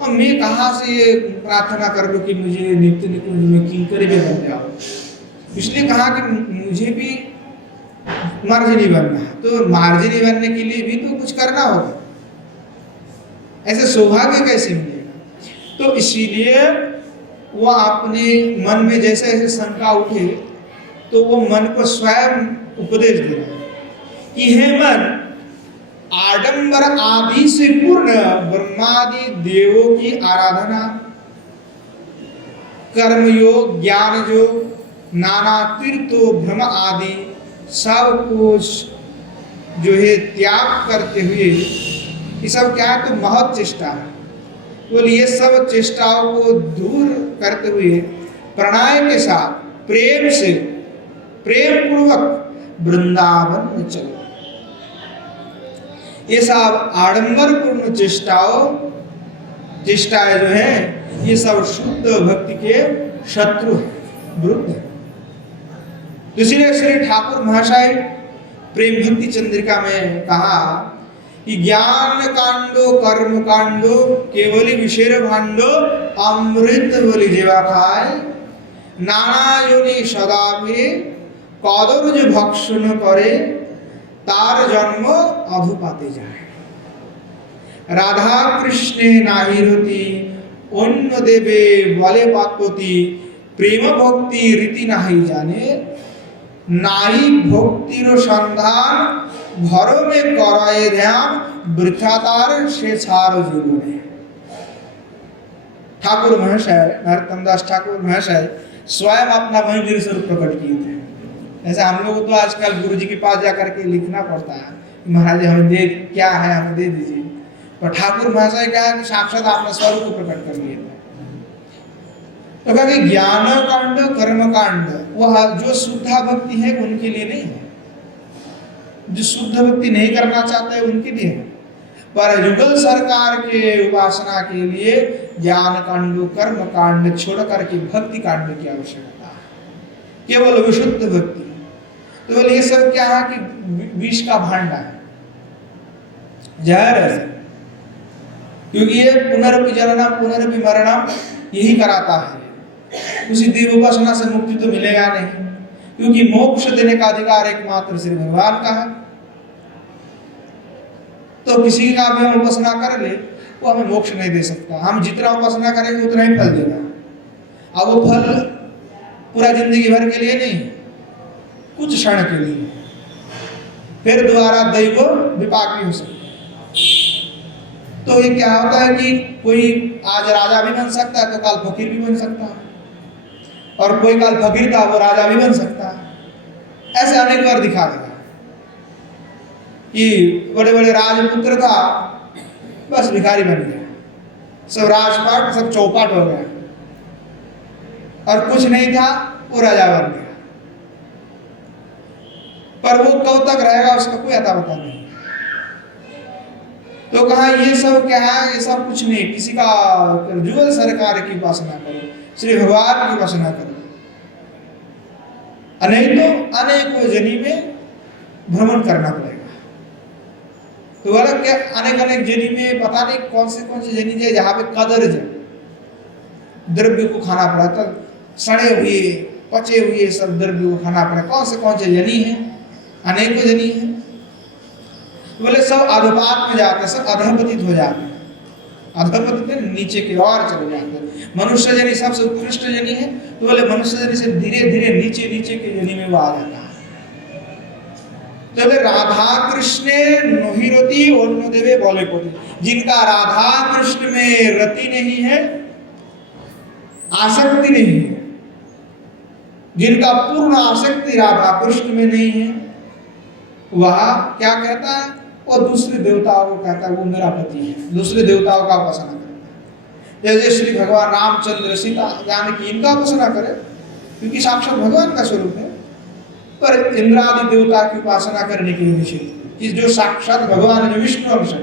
और मैं कहाँ से ये प्रार्थना कर लूं कि मुझे नित्य निकुंज में किंकरी में बन जाओ। इसलिए कहा कि मुझे भी मार्जनी बनना है, तो मार्जनी बनने के लिए भी तो कुछ करना होगा, ऐसे सौभाग्य कैसे मिलेगा। तो इसीलिए वो अपने मन में जैसे जैसे शंका उठे तो वो मन को स्वयं उपदेश दे रहा है कि हे मन, आडंबर आदि से पूर्ण ब्रह्मादि देवों की आराधना, कर्मयोग, ज्ञान योग, नाना तीर्थो भ्रम आदि सब कुछ जो है त्याग करते हुए, ये सब क्या है तो महत् चेष्टा है, बोलिए ये सब चेष्टाओं को दूर करते हुए प्रणय के साथ प्रेम से प्रेम पूर्वक वृंदावन में चलो। ये सब आडंबर पूर्ण चेष्टाएं जो है ये सब शुद्ध भक्ति के शत्रु विरुद्ध है। दूसरे श्री ठाकुर महाशय प्रेम भक्ति चंद्रिका में कहा कि ज्ञान कांडो कर्म कांडो केवली विषेर भांडो अमृत बोली जीवा खाए, नाना योनि सदा में कदर जो भक्षण करे तार जन्म अधुपाते जाए। राधा कृष्णे नाहि रति अन्य देवे बले पात्वती, प्रेम भक्ति रीति नाहि जाने, नाहि भक्तिर संधान घरों में कराए ध्यान, वृथातार से छार जीवने। ठाकुर महाशय नरोत्तम दास ठाकुर महाशय स्वयं अपना मंजूरी स्वरूप प्रकट किए थे। ऐसे हम लोग तो आजकल गुरु जी के पास जाकर के लिखना पड़ता है, महाराज हमें दे क्या है हमें दे दीजिए, पर ठाकुर महाशय क्या है कि साक्षात अपना स्वरूप को प्रकट कर लिए थे। तो कभी ज्ञान कांड कर्म कांड वह जो शुद्ध भक्ति है उनके लिए नहीं है, जो शुद्ध भक्ति नहीं करना चाहते हैं उनके लिए है, पर युगल सरकार के उपासना के लिए ज्ञान कांड कर्म कांड छोड़ करके भक्ति कांड की आवश्यकता है, केवल विशुद्ध भक्ति। तो बोले ये सब क्या है कि विष का भांडा है, जहर है, क्योंकि ये पुनरपि जननम पुनरपि मरणम यही कराता है। उसी दिव्य उपासना से मुक्ति तो मिलेगा नहीं, क्योंकि मोक्ष देने का अधिकार एकमात्र श्री भगवान का है। तो किसी का भी हम उपासना कर ले वो हमें मोक्ष नहीं दे सकता, हम जितना उपासना करेंगे उतना ही फल देगा। अब वो फल पूरा जिंदगी भर के लिए नहीं, कुछ क्षण के लिए, फिर दोबारा दैव विपाक भी हो सकता है। तो ये क्या होता है कि कोई आज राजा भी बन सकता है तो काल फकीर भी बन सकता है, और कोई काल फकीर था वो राजा भी बन सकता है। ऐसे अनेक बार दिखा देगा कि बड़े बड़े राजपुत्र था बस भिखारी बन गया, सब राजपाट सब चौपाट हो गया, और कुछ नहीं था वो राजा बन गया, पर वो कब तक रहेगा उसका कोई अता पता नहीं। तो कहा ये सब क्या है, ये सब कुछ नहीं, किसी का जुगल सरकार की उपासना करो, श्री भगवान की उपासना करो, नहीं तो अनेकों जनी में भ्रमण करना पड़ेगा। तो बोला क्या अनेक अनेक जनी में पता नहीं कौन से जनी जहाँ पे कदर द्रव्य को खाना पड़ा था, सड़े हुए पचे हुए सब द्रव्य को खाना पड़े। कौन से जनी है, अनेकों जनी है। बोले सब अधपात में जाते हैं, सब अधपतित हो जाते हैं। अधपतित नीचे की ओर चले जाते हैं। मनुष्य जनी सबसे उत्कृष्ट जनी है, तो बोले मनुष्य जनी से धीरे धीरे नीचे नीचे की जनी में वो आ जाता है। तो बोले राधा कृष्ण नोही रति अन्य देवे बोले को, जिनका राधा कृष्ण में रति नहीं है, आसक्ति नहीं है, जिनका पूर्ण आसक्ति राधा कृष्ण में नहीं है, वह क्या कहता है? वो दूसरे देवताओं को कहता है वो मेरा पति है, दूसरे देवताओं का उपासना करता है। जैसे श्री भगवान रामचंद्र सीता जानकी इनका उपासना करे, क्योंकि साक्षात भगवान का स्वरूप है, पर इंद्रादि देवता की उपासना करने के लिए निषेध कि जो साक्षात भगवान है, विष्णु अंश है,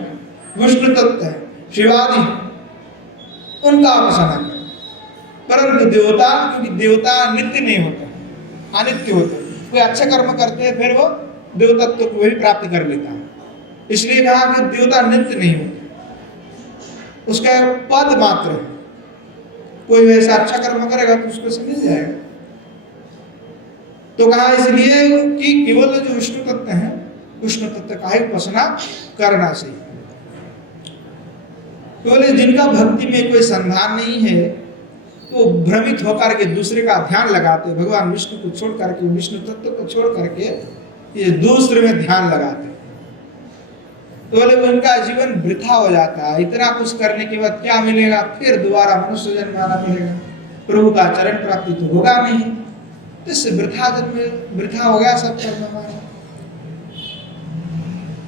विष्णु तत्व है, शिवादि, उनका उपासना करे। परंतु देवता, क्योंकि देवता नित्य नहीं होते, अनित्य होते, कोई अच्छे कर्म करते हैं फिर वो देवतत्व को भी प्राप्त कर लेता है। इसलिए कहा कि देवता नित्य नहीं होते, उसका पद मात्र है। कोई वैसा अच्छा कर्म करेगा तो उसको से मिल जाएगा। तो कहा इसलिए कि केवल जो विष्णु तत्व है, विष्णु तत्व का ही उपासना करना चाहिए। केवल जिनका भक्ति में कोई संधान नहीं है, तो भ्रमित होकर के दूसरे का ध्यान लगाते, भगवान विष्णु को छोड़ करके, विष्णु तत्व को छोड़ करके ये दूसरे में ध्यान लगाते, तो बोले उनका जीवन वृथा हो जाता है। इतना कुछ करने के बाद क्या मिलेगा? फिर दोबारा मनुष्य जन्म आना पड़ेगा, प्रभु का चरण प्राप्ति तो होगा नहीं। इससे वृथा जन्म, वृथा हो गया सब कर्म हमारा।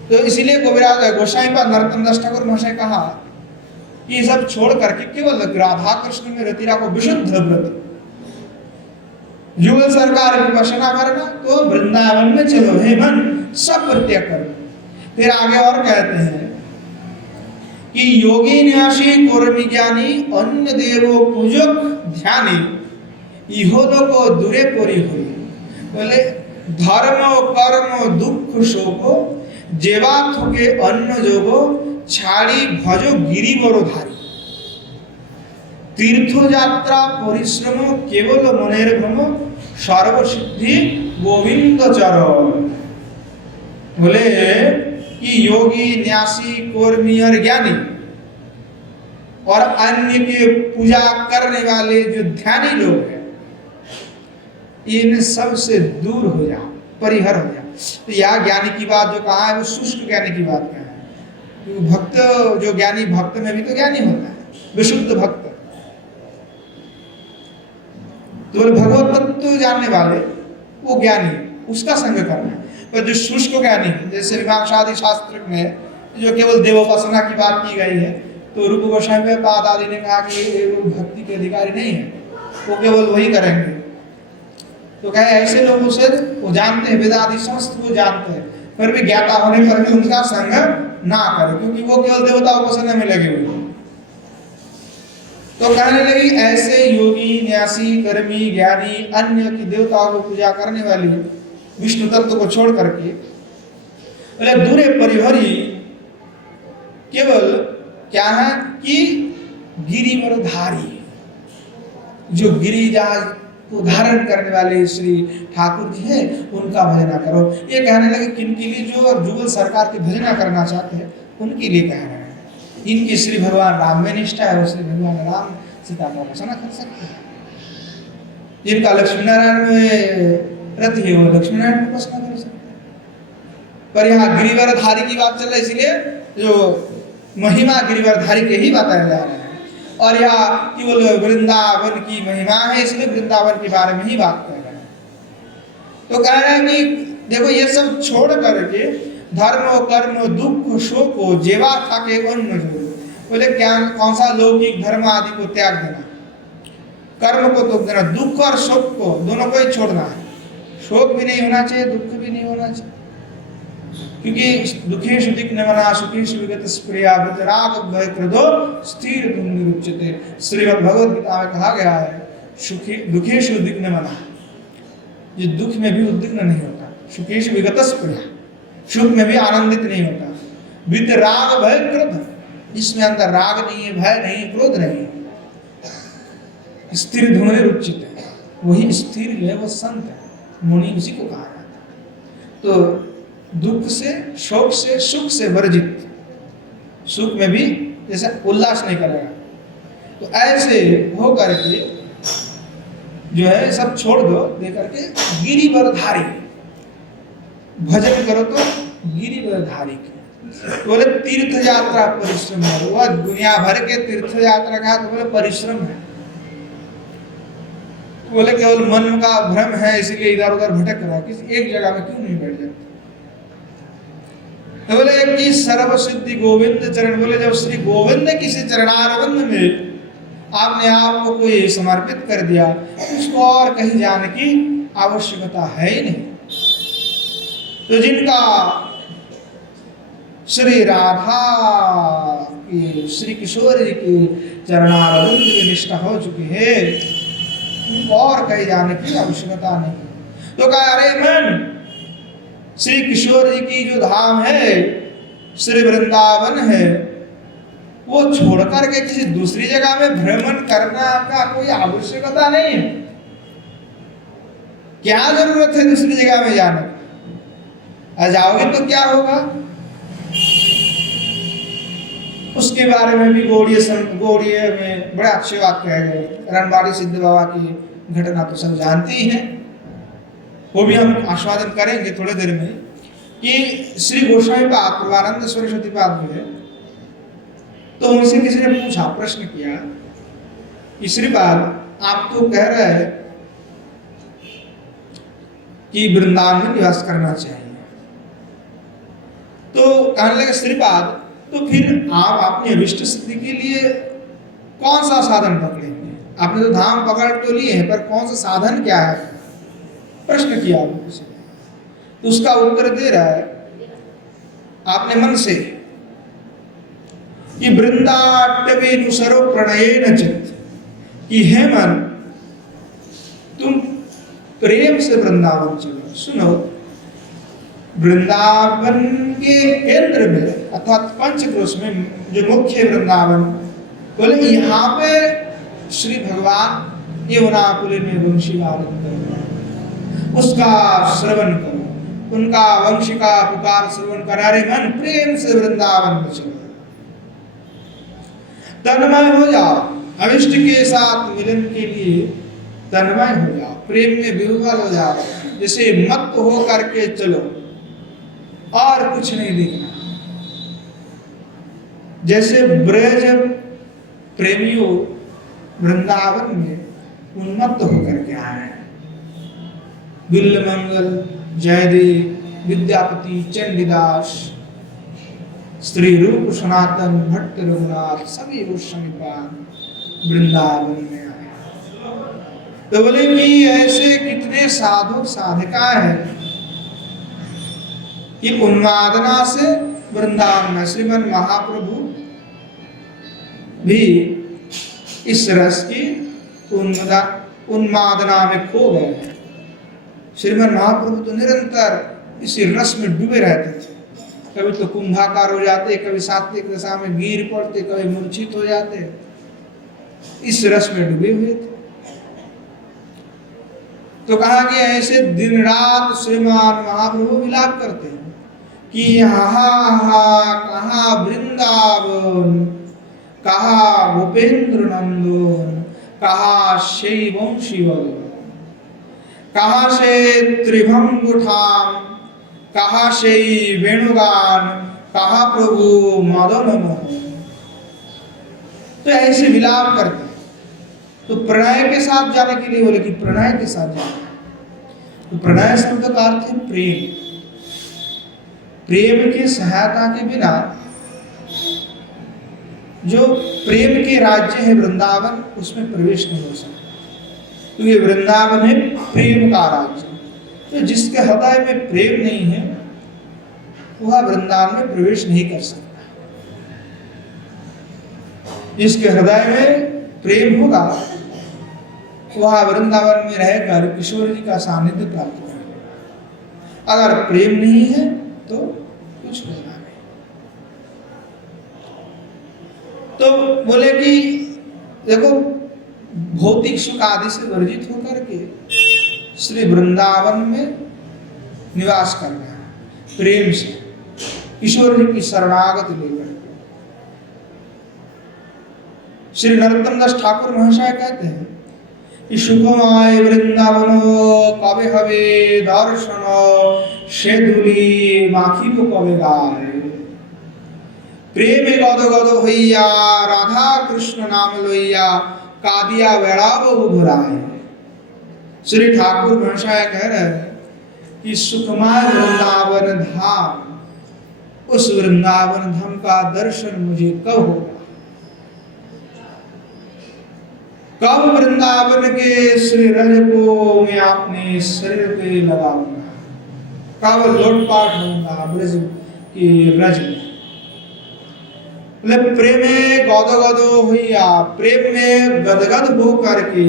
तो इसीलिए गोसाई पर नरोत्तम दास ठाकुर महाशय कहा कि ये सब छोड़ करके केवल राधा कृष्ण में रति को विशुद्ध व्रत, युगल सरकार की उपासना करना, तो वृंदावन में चलो हे मन सब प्रत्यय करो। फिर आगे और कहते हैं कि योगी न्यासी कोरमी ज्ञानी अन्य देवो पूजक ध्यानी इहो लोको दूरे पोरी हुई। बोले धर्म कर्म दुख शोको जेवा थुके अन्न जोगो छाड़ी भजो गिरी बरोधारी। तीर्थ यात्रा परिश्रम केवल मनेर भ्रम सर्वसिद्धि गोविंद चरण। बोले कि योगी न्यासी कोर्मी और ज्ञानी और अन्य के पूजा करने वाले जो ध्यानी लोग हैं, इन सब से दूर हो जा, परिहर हो जा। तो यह ज्ञानी की बात जो कहा है वो शुष्क ज्ञानी की बात कहा है। भक्त जो ज्ञानी, भक्त में भी तो ज्ञानी होता है, विशुद्ध भक्त। तो भगवत तत्व जानने वाले वो ज्ञानी, उसका संग करना है। पर जो शुष्क ज्ञानी, जैसे मीमांसादि शास्त्र में जो केवल देवोपासना की बात की गई है, तो रूप गोस्वामी पाद आदि ने कहा कि ये भक्ति के अधिकारी नहीं है, वो केवल वही करेंगे। तो कहे ऐसे लोगों से वो जानते हैं, वेदादि शास्त्र वो जानते हैं, पर भी ज्ञाता होने पर भी उनका संग ना करें, क्योंकि वो केवल देवता उपासना में लगे हुए। तो कहने लगी ऐसे योगी न्यासी कर्मी ज्ञानी अन्य की देवताओं को पूजा करने वाली विष्णु तत्व को छोड़ करके बोले दूरे परिहरी, केवल क्या है कि गिरिवरधारी, जो गिरिराज को धारण करने वाले श्री ठाकुर जी हैं, उनका भजना करो। ये कहने लगे किनके लिए? जो जुगल सरकार की भजना करना चाहते हैं उनके लिए कह रहे हैं। इनकी श्री भगवान राम में निष्ठा है, श्री भगवान राम सीता का उपासना कर सकते हैं। जिनका लक्ष्मी नारायण में रति है, वो लक्ष्मी नारायण की उपासना कर सकते हैं। पर यहाँ गिरिवरधारी की बात चल रही है, इसलिए जो महिमा गिरिवरधारी के ही बताया जा रहा है। और यहाँ केवल वृंदावन की महिमा है, इसलिए वृंदावन के बारे में ही बात कर रहे हैं। तो कह रहे हैं कि देखो ये सब छोड़ करके धर्म कर्म दुख शोक को जेवा था के अन्न जो, बोले क्या कौन सा लौकिक धर्म आदि को त्याग देना, कर्म को त्याग देना, दुख और शोक को दोनों को ही छोड़ना है। शोक भी नहीं होना चाहिए, दुख भी नहीं होना चाहिए, क्योंकि दुखेषु दिक्नमना सुखेषु विगत स्प्रिया वितराग भय क्रोधो स्थिर तुम निरुच्यते। श्रीमद् भगवद गीता में कहा गया है दुखेषु दिक्नमना, ये दुख में भी उद्विग्न नहीं होता, सुखेषु विगत स्प्रिया, सुख में भी आनंदित नहीं होता, वितराग भय क्रोध, इसमें अंदर राग नहीं है, भय नहीं, क्रोध नहीं, स्थिर धुन निरुच्यते, वही स्थिर जो है वो संत है, मुनि उसी को कहा जाता है। तो दुख से, शोक से, सुख से वर्जित, सुख में भी जैसे उल्लास नहीं करेगा, तो ऐसे हो करके जो है सब छोड़ दो, दे करके गिरिवरधारी भजन करो तो गिरिवरधारी की। बोले तीर्थ यात्रा परिश्रम है, वह दुनिया भर के तीर्थ यात्रा का तो बोले परिश्रम है। बोले केवल मन का भ्रम है इसलिए इधर उधर भटक रहा है, किसी एक जगह में क्यों नहीं बैठ जाते। तो बोले कि सर्व सिद्धि गोविंद चरण, बोले जब श्री गोविंद ने किसी चरणारविंद में आपने आप को कोई समर्पित कर दिया, उसको और कहीं जाने की आवश्यकता है ही नहीं। तो जिनका श्री राधा की, श्री किशोर जी की चरणारविंद में निष्ठा हो चुकी है, उनको और कहीं जाने की आवश्यकता नहीं। तो कहा अरे मन, श्री किशोर जी की जो धाम है, श्री वृंदावन है, वो छोड़ करके किसी दूसरी जगह में भ्रमण करना का कोई आवश्यकता नहीं है। क्या जरूरत है दूसरी जगह में जाने की? जाओगे तो क्या होगा? उसके बारे में भी गौड़ीय में बड़े अच्छे बात कहे गए। रणबाड़ी सिद्ध बाबा की घटना तो सब जानते ही हैं, वो भी हम आस्वादन करेंगे थोड़ी देर में। कि श्री गोस्वामी पाद, पूर्वानंद सरस्वती पाद में, तो उनसे किसी ने पूछा, प्रश्न किया कि श्रीपाद आप तो कह रहे हैं कि वृंदावन में निवास करना चाहिए, तो कहने लगे श्रीपाद तो फिर आप अपनी अभिष्ट सिद्धि के लिए कौन सा साधन पकड़ेंगे? आपने तो धाम पकड़ तो लिए हैं, पर कौन सा साधन क्या है? प्रश्न किया उनसे। तो उसका उत्तर दे रहा है आपने मन से कि वृंदाटवेनुसरो प्रणयेन चित्त, कि हे मन तुम प्रेम से वृंदावन चलो। सुनो, वृंदावन के केंद्र में अर्थात पंचक्रोश में जो मुख्य वृंदावन, बोले यहाँ पे श्री भगवान यमुनापुरी में वंशी गान करो, उसका श्रवण करो, उनका वंशी का पुकार श्रवण करा रे मन, प्रेम से वृंदावन में चलो, तन्मय हो जाओ, अविष्ट के साथ मिलन के लिए तन्मय हो जाओ, प्रेम में विह्वल हो जाओ, जैसे मत हो करके चलो और कुछ नहीं देखना। जैसे ब्रज प्रेमियों वृंदावन में उन्मत्त होकर के आए हैं, बिल्लमंगल, जयदेव, विद्यापति, चंडीदास, श्री रूप सनातन, भट्ट रघुनाथ, सभी गोस्वामीपाद वृंदावन में आए। तो बोले कि ऐसे कितने साधु साधिकाएं हैं कि उन्मादना से वृंदावन में श्रीमन महाप्रभु भी इस रस की उन्मादना में खो गए। श्रीमन महाप्रभु तो निरंतर इसी रस में डूबे रहते थे, कभी तो कुंभाकार हो जाते, कभी सात्विक दशा में गिर पड़ते, कभी मूर्छित हो जाते, इस रस में डूबे हुए थे। तो कहा कि ऐसे दिन रात श्रीमान महाप्रभु विलाप करते हैं कि कहाँ वृंदावन, कहाँ भूपेंद्र नंदन, कहाँ शैवंशी वंशीवल, कहाँ से त्रिभंग ठाम, कहाँ से वेणुगान, कहाँ प्रभु मदन मोहन। तो ऐसे विलाप करते। तो प्रणय के साथ जाने के लिए बोले कि प्रणय के साथ जाना। तो प्रणय शब्द का अर्थ है प्रेम। प्रेम की सहायता के बिना जो प्रेम के राज्य है वृंदावन, उसमें प्रवेश नहीं हो सकता, क्योंकि वृंदावन है प्रेम का राज्य। तो जिसके हृदय में प्रेम नहीं है वह वृंदावन में प्रवेश नहीं कर सकता। जिसके हृदय में प्रेम होगा वह वृंदावन में रहकर किशोर जी का सानिध्य प्राप्त करेगा। अगर प्रेम नहीं है तो कुछ होगा नहीं। तो बोले कि देखो भौतिक सुख आदि से वर्जित होकर के श्री वृंदावन में निवास करना है, प्रेम से ईश्वर जी की शरणागति लेकर। श्री नरोत्तम दास ठाकुर महाशय कहते हैं कि सुखमय वृंदावनो कबे हवे दर्शन सेदुली माखिब कबे गाय। प्रेमे गद गद हइया राधा कृष्ण नाम लइया कादिया वेड़ा बहु घुराए। श्री ठाकुर महाशय कह रहे हैं कि सुखमय वृंदावन धाम, उस वृंदावन धाम का दर्शन मुझे कब होगा, कब वृंदावन के श्री रज को मैं अपने शरीर पे लगाऊंगा, कब लौटपाट होऊंगा ब्रज की रज में। प्रेम में गद गद हुआ, प्रेम में गदगद हो करके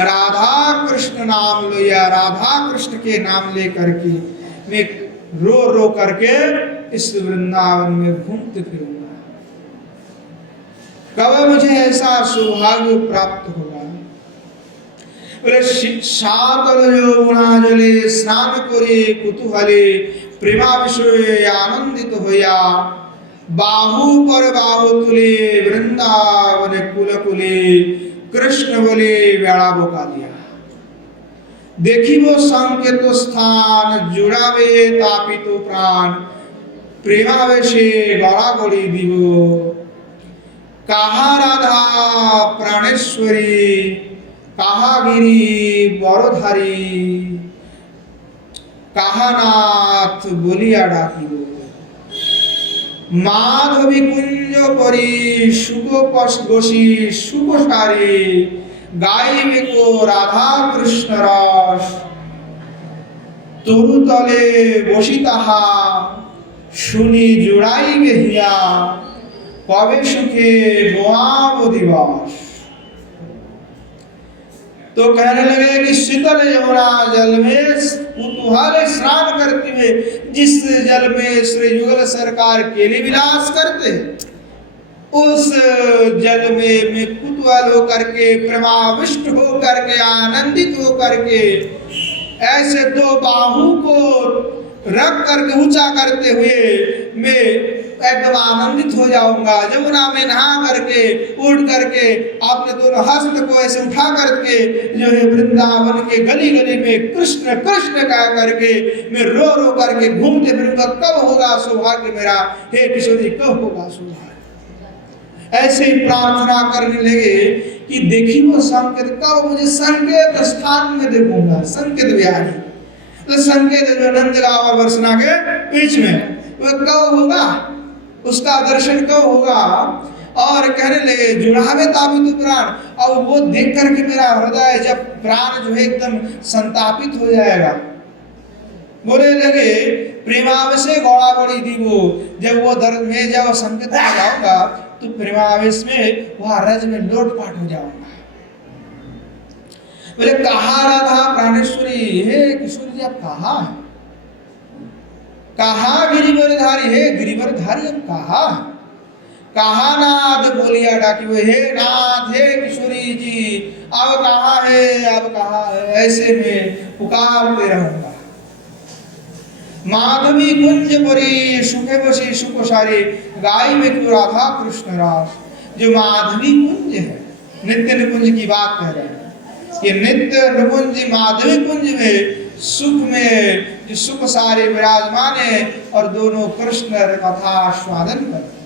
राधा कृष्ण नाम लिया, राधा कृष्ण के नाम लेकर के मैं रो रो करके इस वृंदावन में घूमते फिरूंगा। कब मुझे ऐसा सौभाग्य प्राप्त होगा। बोले शीतल यमुना जले स्नान करे कुतूहले प्रेमाविषय आनंदित होया। बाहु पर बाहु तुले वृंदावन कुल कुले कृष्ण बोले वेड़ा बोका दिया। देखी वो संकेत स्थान जुड़ावे तापित प्राण प्रेमावेशे गड़ा गड़ी दिवो। कहा राधा प्राणेश्वरी कहा गिरी बड़धारी कहा नाथ बोलिया डाकियो। माधवी कुंज परी सुगोपस गोशी सुगोसारी गाइबे को राधा कृष्ण रस। तरु तले बसिताहा सुनी जुड़ाइबे हिया कबे सुखे गोआब दिवस। तो कहने लगे कि शीतल यमुना जल में कुतूहल स्नान करते हुए, जिस जल में श्री युगल सरकार केली विलास करते, उस जल में मैं कुतूहल होकर के प्रेमाविष्ट होकर के आनंदित होकर के ऐसे दो बाहु को रख करके ऊंचा करते हुए मैं एकदम आनंदित हो जाऊंगा। यमुना में नहा करके उठ करके आपने दोनों हस्त को ऐसे उठा करके जो है वृंदावन के गली गली में कृष्ण कृष्ण कह करके मैं रो रो करके घूमते फिरूंगा। कब होगा सौभाग्य मेरा, हे किशोरी कब होगा सौभाग्य। ऐसे ही प्रार्थना करने लगे कि देखी वो संकेत, कब मुझे संकेत स्थान में देखूंगा। संकेत बिहारी तो संकेत जो नंद गांव वर्षना के बीच में वो कब होगा, उसका दर्शन कब होगा। और कहने लगे जुड़ावे तापित प्राण। और वो देख करके मेरा हृदय जब प्राण जो है एकदम संतापित हो जाएगा। बोले लगे प्रेमावेश गौड़ा बड़ी दीवो। जब वो दर्द में जब संकेत में जाऊंगा तो प्रेमावेश में वहां रज में लोटपाट हो जाऊंगा। बोले कहा राधा प्राणेश्वरी, हे किशोरी जी आप कहा है, कहा गिरिवरधारी, हे गिरिवरधारी हम कहा है। कहा नाथ बोलिया डाकी हुए, हे नाथ हे किशोरी जी अब कहा है, अब कहा है। ऐसे में पुकारते रहूंगा। माधवी कुंज परी सुखे बसी सुख सारे गाय में क्यों राधा कृष्ण रास। जो माधवी कुंज है, नित्य निकुंज की बात कह रहे हैं। ये नित्य निकुंज माधवी कुंज में सुख में जो सुख सारे विराजमान है और दोनों कृष्ण कथा स्वादन करते।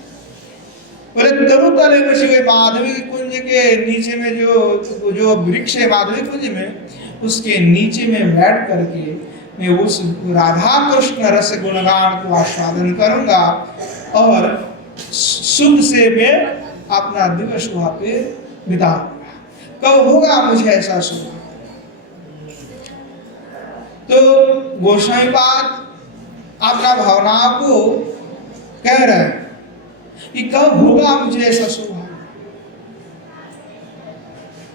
बोले तरु तले बसी हुए माधवी कुंज के नीचे में जो वृक्ष है माधवी कुंज में, उसके नीचे में बैठ करके मैं उस राधा कृष्ण रस गुणगान को आस्वादन करूंगा और सुख से मैं अपना दिवस वहां पे बिताऊंगा। कब होगा मुझे ऐसा सुख। तो गोसाईपाद अपना भावनाओं को कह रहे हैं कि कब होगा मुझे ऐसा सौभाग्य।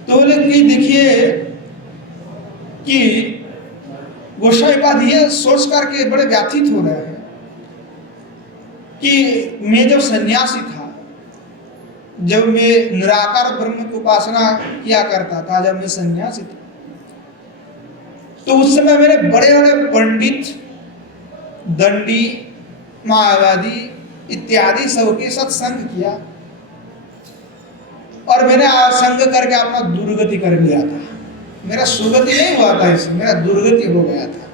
तो बोले कि देखिए कि गोसाईपाद ये सोच करके बड़े व्यथित हो रहे हैं कि मैं जब सन्यासी था जब मैं निराकार ब्रह्म की उपासना किया करता था, जब मैं सन्यासी था, तो उस समय मैंने बड़े बड़े पंडित, दंडी, मायावादी इत्यादि सबके सत्संग किया और मैंने संग करके अपना दुर्गति कर लिया था। मेरा सुगति नहीं हुआ था, इसमें मेरा दुर्गति हो गया था।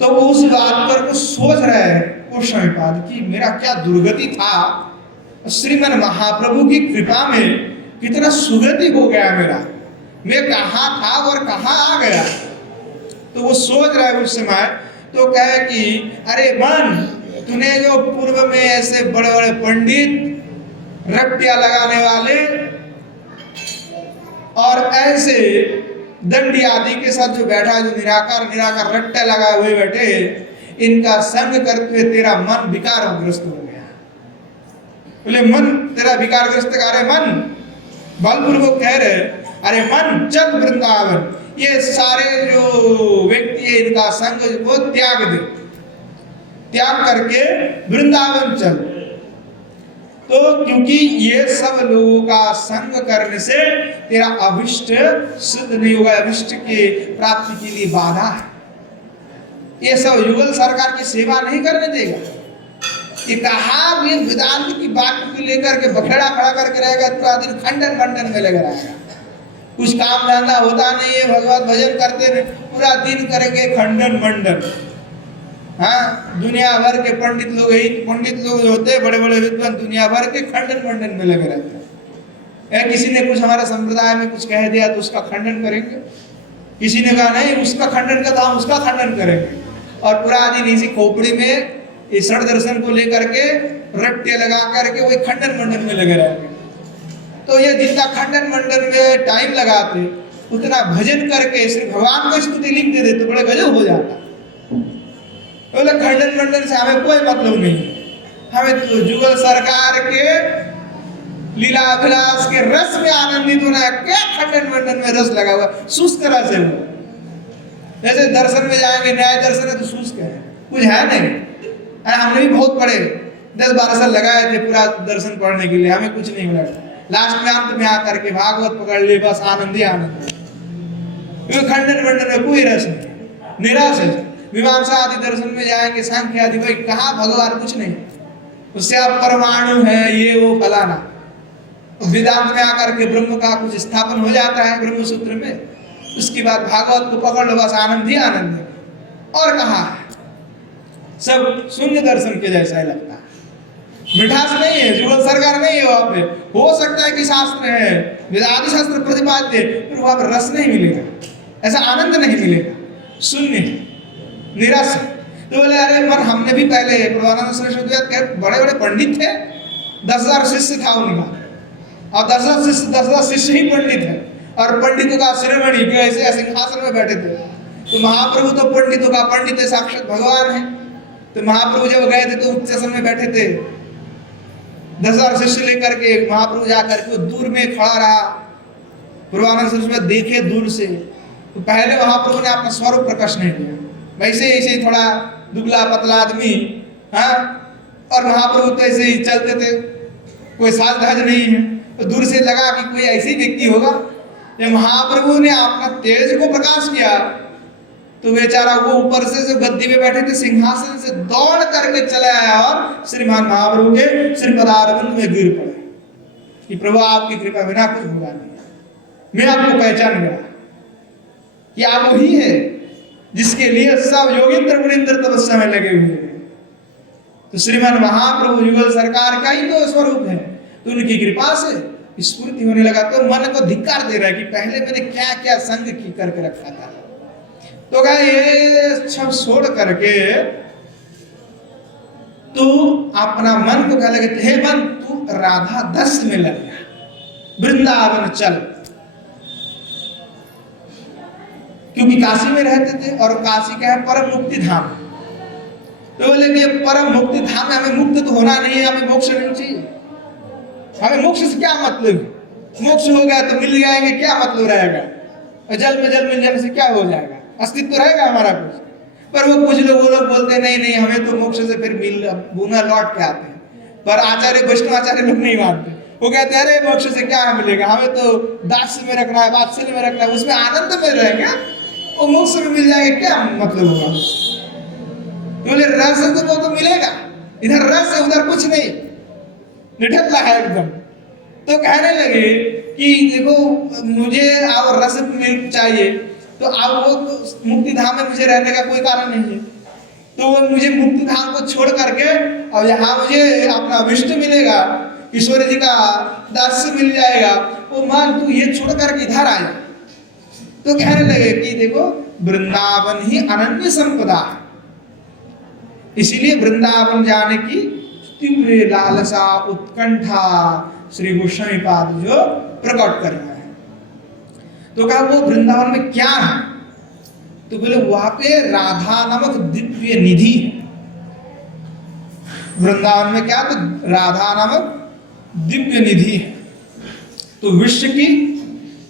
तो वो उस बात पर कुछ सोच रहे हैं उस समय बाद कि मेरा क्या दुर्गति था, श्रीमन महाप्रभु की कृपा में कितना सुगति हो गया मेरा, मैं कहाँ था और कहाँ आ गया। तो वो सोच रहा है उस समय, तो कहे कि अरे मन, तूने जो पूर्व में ऐसे बड़े बड़े पंडित, रट्टियां लगाने वाले और ऐसे दंडी आदि के साथ जो बैठा है, जो निराकार रट्टे लगाए हुए बैठे, इनका संग करते हुए तेरा मन विकारग्रस्त हो गया। बोले मन तेरा विकारग्रस्त, अरे मन बलपूर्वक कह रहे, अरे मन चल वृंदावन, ये सारे जो व्यक्ति है इनका संग को त्याग दे, त्याग करके वृंदावन चल। तो क्योंकि ये सब लोगों का संग करने से तेरा अभिष्ट सिद्ध नहीं होगा, अभिष्ट के प्राप्ति के लिए बाधा है। ये सब युगल सरकार की सेवा नहीं करने देगा। ये कहा भी वेदांत की बात को लेकर के बखेड़ा खड़ा करके रहेगा, पूरा दिन खंडन खंडन में लगा रहेगा, कुछ काम धंधा होता नहीं है, भगवत भजन करते नहीं, पूरा दिन करेंगे खंडन मंडन। हाँ, दुनिया भर के पंडित लोग जो होते हैं, बड़े बड़े विद्वान, दुनिया भर के खंडन मंडन में लगे रहते हैं। किसी ने कुछ हमारे संप्रदाय में कुछ कह दिया तो उसका खंडन करेंगे, किसी ने कहा नहीं उसका खंडन का, तो हम उसका खंडन करेंगे, और पूरा दिन इसी खोपड़ी में ईश्वर दर्शन को लेकर के रट्टे लगा करके वही खंडन मंडन में लगे रहेंगे। तो ये जितना खंडन मंडन में टाइम लगाते, उतना भजन करके श्री भगवान को स्तुति लिख दे देते, बड़े गजब हो जाता। बोले खंडन मंडन से हमें कोई मतलब नहीं, हमें तो जुगल सरकार के लीला अभिलाष के रस में आनंदित होना है। क्या खंडन मंडन में रस लगा हुआ, शुष्क रस है वो। जैसे दर्शन में जाएंगे, न्याय दर्शन है तो शुष्क है, कुछ है नहीं। अरे हमने भी बहुत पढ़े, 10-12 साल लगाए थे पूरा दर्शन पढ़ने के लिए, हमें कुछ नहीं मिला। लास्ट में अंत में आकर के भागवत पकड़ ले, बस आनंद ही आनंद। खंडन मंडन में कोई रस नहीं, निराश है। मीमांसा आदि दर्शन में जाएंगे, सांख्य आदि, भाई कहाँ भगवान, कुछ नहीं, उससे आप परमाणु है, ये वो फलाना। वेदांत में आकर के ब्रह्म का कुछ स्थापन हो जाता है ब्रह्म सूत्र में, उसके बाद भागवत को पकड़ लो, बस आनंद ही आनंद है। और कहाँ है, सब शून्य दर्शन के जैसा ही लगता है, मिठास नहीं है, जुगल सरकार नहीं है वहां पे। हो सकता है कि शास्त्र है, वेदांत शास्त्र प्रतिपाद्य, फिर वहां पर रस नहीं मिलेगा, ऐसा आनंद नहीं मिलेगा, शून्य निराश। तो बोले अरे पर हमने भी पहले प्रभानंद श्रेष्ठ बड़े बड़े पंडित थे, 10,000 शिष्य था उनका, और 10,000 शिष्य ही पंडित है, और पंडितों का शिरोमणि ऐसे सिंहासन में बैठे थे। तो महाप्रभु तो पंडितों का पंडित है, साक्षात भगवान है। तो महाप्रभु जब गए थे तो उच्च आसन में बैठे थे, 10,000 शिष्य लेकर के महाप्रभु जाकर के दूर में खड़ा रहा, प्रभानंद श्रेष्ठ देखे दूर से। तो पहले महाप्रभु ने अपना स्वरूप प्रकाश नहीं किया, वैसे ऐसे थोड़ा दुबला पतला आदमी, हाँ, और महाप्रभु तो ऐसे ही चलते थे, कोई साज धाज नहीं है। तो दूर से लगा कि कोई ऐसे व्यक्ति होगा। जब महाप्रभु ने अपना तेज को प्रकाश किया तो बेचारा वो ऊपर से जो गद्दी में बैठे थे सिंहासन से दौड़ करके चला आया और श्रीमान महाप्रभु के श्रीपदारविंद में गिर पड़े कि प्रभु आपकी कृपा बिना कुछ होगा नहीं, मैं आपको पहचान गया कि आप वही है जिसके लिए सब योगेंद्र गुणेंद्र तपस्या में लगे हुए हैं। तो श्रीमान महाप्रभु युगल सरकार का ही तो स्वरूप है। तो उनकी कृपा से स्फूर्ति होने लगा, तो मन को धिक्कार दे रहा है कि पहले मैंने क्या क्या संग की करके रखा था। तो क्या ये सब छोड़ करके तू अपना मन को कह लगे, हे मन तू राधा 10 में लग गया, वृंदावन चल। क्योंकि काशी में रहते थे और काशी का है परम मुक्ति धाम। तो बोले कि परम मुक्ति धाम में हमें मुक्त तो होना नहीं है, हमें मोक्ष नहीं चाहिए। हमें मोक्ष से क्या मतलब, मोक्ष हो गया तो मिल जाएंगे, क्या मतलब रहेगा, जल में मिल जाने से क्या हो जाएगा, अस्तित्व रहेगा हमारा कुछ। पर वो कुछ लोग बोलते नहीं नहीं हमें तो मोक्ष से फिर मिल बूना लौट के आते हैं। पर आचार्य वैष्णव आचार्य लोग नहीं मानते। वो कहते हैं अरे मोक्ष से क्या मिलेगा, हमें तो दास्य में रखना है, वात्सल्य में रखना है, उसमें आनंद में रहेंगे, वो मोक्ष में मिल जाएगा, क्या मतलब होगा। बोले रस तो वो तो मिलेगा, इधर रस है उधर कुछ नहीं, निठल्ला है एकदम। तो कहने लगे कि देखो मुझे और रस मिल चाहिए, तो अब वो मुक्ति धाम में मुझे रहने का कोई कारण नहीं है, तो वो मुझे मुक्ति धाम को छोड़ करके और यहाँ मुझे अपना विष्णु मिलेगा, ईश्वर जी का दास्य मिल जाएगा, वो मान तू ये छोड़ करके इधर आया। तो कहने लगे कि देखो वृंदावन ही अनन्य संपदा, इसीलिए वृंदावन जाने की तीव्र लालसा उत्कंठा श्री गोस्वामी पाद जो प्रकट कर रहा है। तो कहा वो वृंदावन में क्या है, तो बोले वहां पे राधा नामक दिव्य निधि है। वृंदावन में क्या, तो राधा नामक दिव्य निधि है। तो विश्व की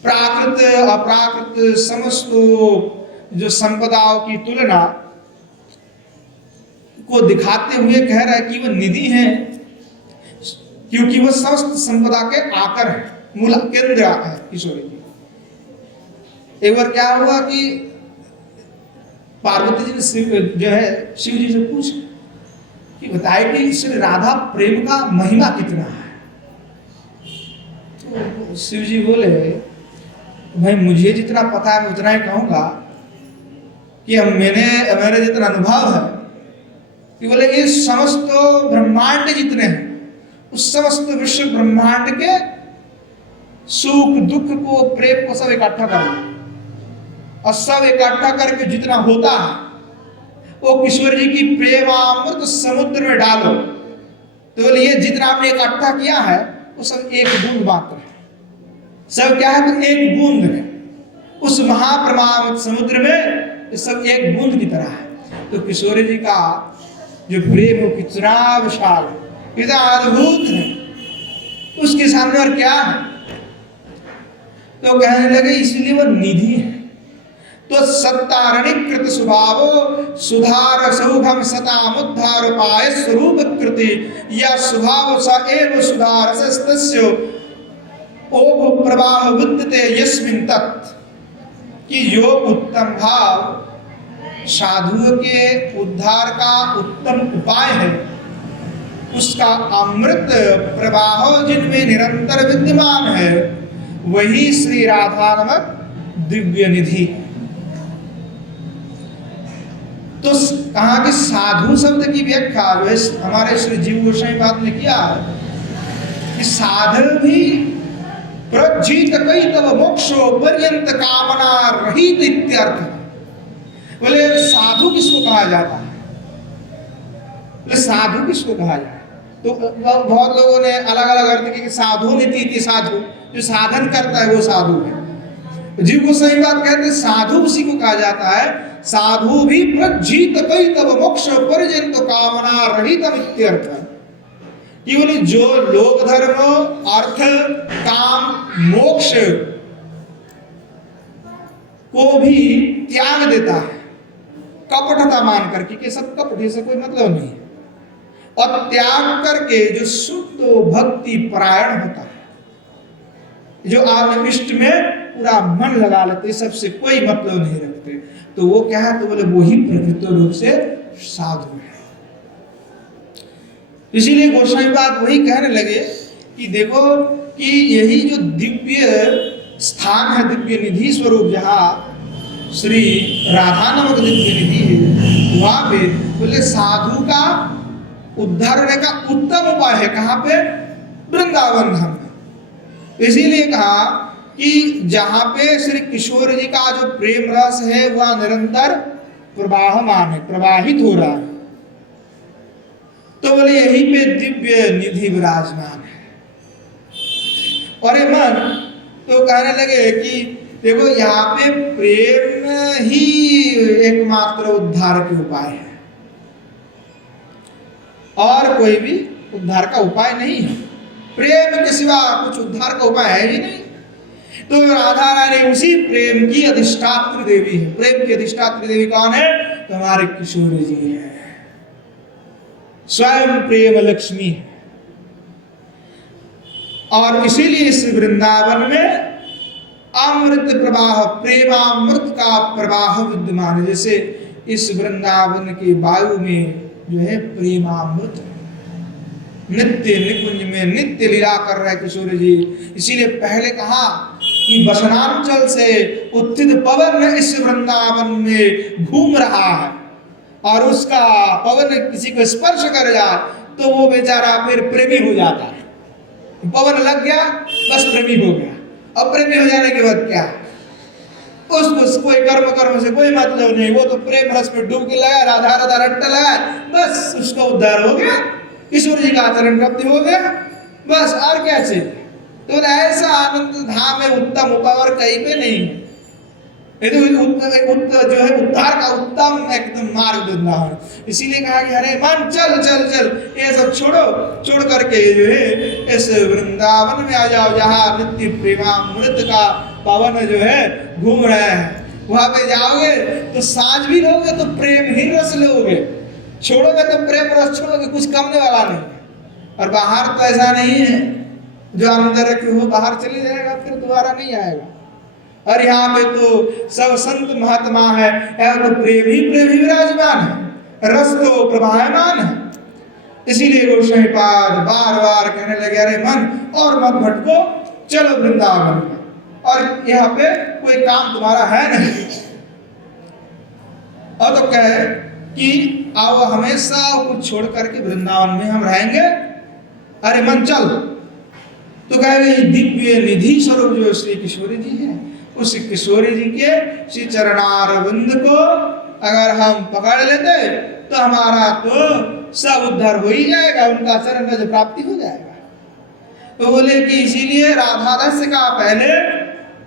प्राकृत अप्राकृत समस्त जो संपदाओं की तुलना को दिखाते हुए कह रहा है कि वह निधि है, क्योंकि वह समस्त संपदा के आकर है, मूल केंद्र है ईश्वर की। एक बार क्या हुआ कि पार्वती जी ने जो है शिव जी से पूछा कि बताए कि श्री राधा प्रेम का महिमा कितना है। तो शिव जी बोले भाई मुझे जितना पता है मैं उतना ही कहूंगा कि हम मेरे जितना अनुभव है कि बोले ये समस्त ब्रह्मांड जितने हैं उस समस्त विश्व ब्रह्मांड के सुख दुख को प्रेम को सब इकट्ठा कर लो और सब इकट्ठा करके जितना होता है वो किशोर जी की प्रेमामृत समुद्र में डालो। तो बोले ये जितना आपने इकट्ठा किया है वो सब एक बूंद मात्र है, सब क्या है तो एक बूंद है, उस महाप्रमामृत समुद्र में ये सब एक बूंद की तरह है। तो किशोर जी का जो प्रेम वो कितना विशाल कितना अद्भुत है, उसके सामने और क्या है। तो कहने लगे इसलिए वो निधि है। तो सत्तारणीकृत स्वभावो सुधार सौभम सतामुद्धार उपाय स्वरूप कृति या स्वभाव स एव सुधार सस्तस्य ओभ प्रवाह विद्यते यस्मिन् तत्, कि जो उत्तम भाव साधुओं के उद्धार का उत्तम उपाय है उसका अमृत प्रवाह जिनमें निरंतर विद्यमान है वही श्री राधा नामक दिव्य निधि। तो कहा कि साधु शब्द की व्याख्या हमारे श्री जीव गोस्वामी पाद ने किया कि साधु भी प्रज्जित कई तब मोक्षो पर्यंत कामना रहित इत्यर्थ। बोले साधु किसको कहा जाता है, बोले साधु किसको कहा जाता है। तो बहुत लोगों ने अलग अलग अर्थ किया कि साधु नीति साधु, जो साधन करता है वो साधु है। जीव को सही बात कहते साधु उसी को कहा जाता है, साधु भी प्रज्जित कई तब मोक्ष पर्यंत कामना रहित इत्यर्थ। कि बोले जो लोक धर्म अर्थ काम मोक्ष को भी त्याग देता है कपटता मान करके कि सब कपट से कोई मतलब नहीं, और त्याग करके जो शुद्ध भक्ति परायण होता है, जो आप इष्ट में पूरा मन लगा लेते, सबसे कोई मतलब नहीं रखते, तो वो क्या है, तो बोले वही प्रकृत रूप से साधु है। इसीलिए गोस्वामी पाद वही कहने लगे कि देखो कि यही जो दिव्य स्थान है, दिव्य निधि स्वरूप जहाँ श्री राधा नामक दिव्य निधि है, वहां पे बोले साधु का उद्धार होने का उत्तम उपाय है। कहाँ पे, वृंदावन धाम में। इसीलिए कहा कि जहां पे श्री किशोर जी का जो प्रेम रस है वह निरंतर प्रवाहमान है, प्रवाहित हो रहा है। तो बोले यहीं पे दिव्य निधि विराजमान है। और ये मन तो कहने लगे कि देखो यहाँ पे प्रेम ही एकमात्र उद्धार के उपाय है, और कोई भी उद्धार का उपाय नहीं है। प्रेम के सिवा कुछ उद्धार का उपाय है ही नहीं। तो राधा रानी उसी प्रेम की अधिष्ठात्री देवी है। प्रेम की अधिष्ठात्री देवी कौन है, तो हमारे किशोर जी है, स्वयं प्रेम लक्ष्मी है। और इसीलिए इस वृंदावन में अमृत प्रवाह, प्रेमामृत का प्रवाह विद्यमान है। जैसे इस वृंदावन की वायु में जो है प्रेमामृत है, नित्य निकुंज में नित्य लीला कर रहे किशोर जी। इसीलिए पहले कहा कि वसनांचल से उत्थित पवन इस वृंदावन में घूम रहा है, और उसका पवन किसी को स्पर्श कर जाए तो वो बेचारा फिर प्रेमी हो जाता है। पवन लग गया बस प्रेमी हो गया। अब प्रेमी हो जाने के बाद क्या, उसको कोई कर्म से कोई मतलब नहीं, वो तो प्रेम रस में डूब के लगा, राधा राधा रट्टा लगा, बस उसका उद्धार हो गया, किशोर जी का आचरण प्राप्ति हो गया, बस और क्या चाहिए। तो ऐसा आनंद धाम है उत्तम उपवर कहीं पे नहीं है। ये तो जो है उद्धार का उत्तम एकदम मार्ग वृंदावन। इसीलिए कहा कि अरे मन चल चल चल, ये सब छोड़ करके जो है इस वृंदावन में आ जाओ, जहाँ नित्य प्रेमामृत का पवन जो है घूम रहे हैं। वहां पे जाओगे तो सांझ भी लोगे तो प्रेम ही रस लोगे, छोड़ोगे तो प्रेम रस छोड़ोगे, कुछ कमने वाला नहीं। और बाहर तो ऐसा नहीं है, जो अंदर रखे हो बाहर चले जाएगा फिर दोबारा नहीं आएगा। और यहाँ पे तो सब संत महात्मा है, तो प्रेम ही विराजमान है, रस तो प्रभायमान है। इसीलिए गोसाई पाद बार बार कहने लगे अरे मन और मत भटको, चलो वृंदावन में, और यहाँ पे कोई काम तुम्हारा है नहीं। और तो कहे कि आओ हमेशा कुछ छोड़ करके वृंदावन में हम रहेंगे, अरे मन चल। तो कहे दिव्य निधि स्वरूप जो श्री किशोरी जी है, उस किशोरी जी के श्री चरणारविंद को अगर हम पकड़ लेते तो हमारा तो सब उद्धार हो ही जाएगा, उनका चरण रज प्राप्ति हो जाएगा। तो बोले कि इसीलिए राधारस का पहले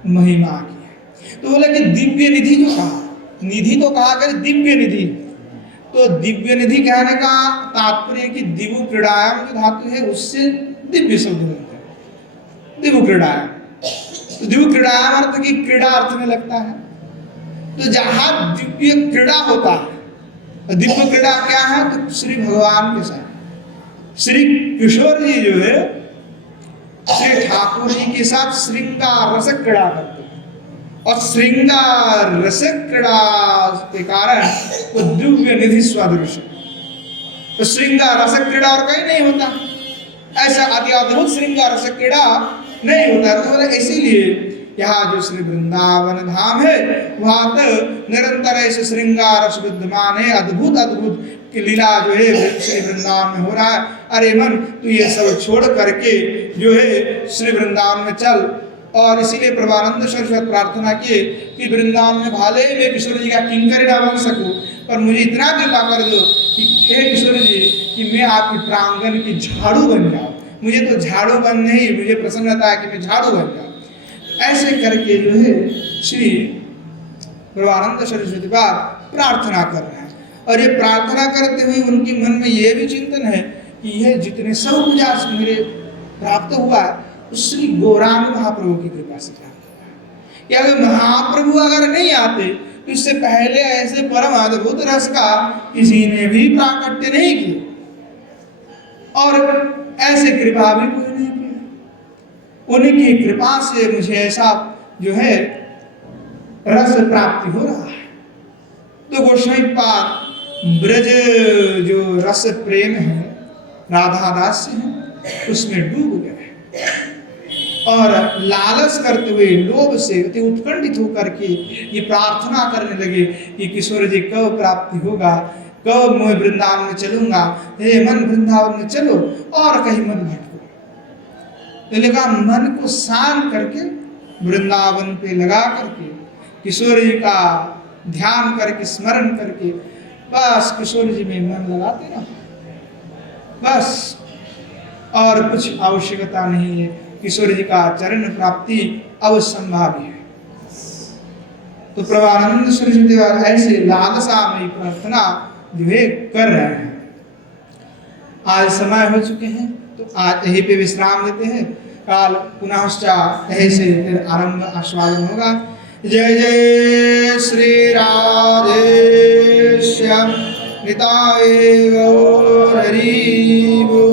महिमा किया। तो बोले कि दिव्य निधि जो कहा, निधि तो कहा कर दिव्य निधि, तो दिव्य निधि कहने का तात्पर्य कि दिव्य क्रीड़ायाम जो धातु है उससे दिव्य शब्द बनता है, दिव्य क्रीड़ायाम। तो दिव्य क्रीड़ायाम अर्थ की क्रीड़ा अर्थ में लगता है। तो जहां दिव्य क्रीड़ा होता है, दिव्य क्रीड़ा क्या है, तो श्री भगवान के साथ श्री किशोर जी जो है श्री ठाकुर जी के साथ श्रृंगार रस क्रीड़ा करते हैं, और श्रृंगार रस क्रीड़ा के कारण वो दिव्य निधि सदृश। तो श्रृंगार रस क्रीड़ा और कहीं नहीं होता, ऐसा अति अद्भुत श्रृंगार रस क्रीड़ा नहीं होता। तो इसीलिए यहाँ जो श्री वृंदावन धाम है वहां तो निरंतर ऐसे श्रृंगार रस विद्यमान है, अद्भुत अद्भुत की लीला जो है श्री वृंदावन में हो रहा है। अरे मन तू ये सब छोड़ करके जो है श्री वृंदावन में चल। और इसीलिए प्रभानंद सरस्वती प्रार्थना किए कि वृंदावन में भाले मैं किशोर जी का किंकर ना बन सकूं, पर मुझे इतना कृपा कर दो कि हे किशोर जी कि मैं आपकी प्रांगण की झाड़ू बन जाऊं। मुझे तो झाड़ू बन नहीं, मुझे प्रसन्नता है कि मैं झाड़ू बन जाऊं। ऐसे करके जो है श्री प्रभानंद सरस्वती प्रार्थना कर रहे हैं। और ये प्रार्थना करते हुए उनके मन में ये भी चिंतन है कि यह जितने सब पूजा मेरे प्राप्त हुआ है उस श्री गौरांग महाप्रभु की कृपा से प्राप्त हुआ है। कि अगर महाप्रभु अगर नहीं आते तो इससे पहले ऐसे परम अद्भुत रस का किसी ने भी प्राकट्य नहीं किया, और ऐसे कृपा भी कोई नहीं किया। उनकी कृपा से मुझे ऐसा जो है रस प्राप्ति हो रहा है। तो गोसाई पाद ब्रज जो रस प्रेम है, राधा दास है, उसमें डूब गए और लालच करते हुए लोभ से उत्कंठित होकर के ये प्रार्थना करने लगे कि किशोर जी कब प्राप्ति होगा, कब मैं वृंदावन में चलूंगा, हे मन वृंदावन में चलो और कहीं मत भटको। तो लगा मन को शांत करके वृंदावन पे लगा करके किशोर जी का ध्यान करके स्मरण करके बस किशोर जी में मन लगाते रहो बस, और कुछ आवश्यकता नहीं है। किशोर जी का चरण प्राप्ति अवश्यंभावी है। तो प्रभानंद सरस्वती ऐसे लालसा में प्रार्थना जो है कर रहे हैं। आज समय हो चुके हैं तो आज यहीं पे विश्राम लेते हैं, काल पुनः ऐसे फिर आरंभ आस्वादन होगा। जय जय श्री राधे श्याम निताय गौर हरि बोल।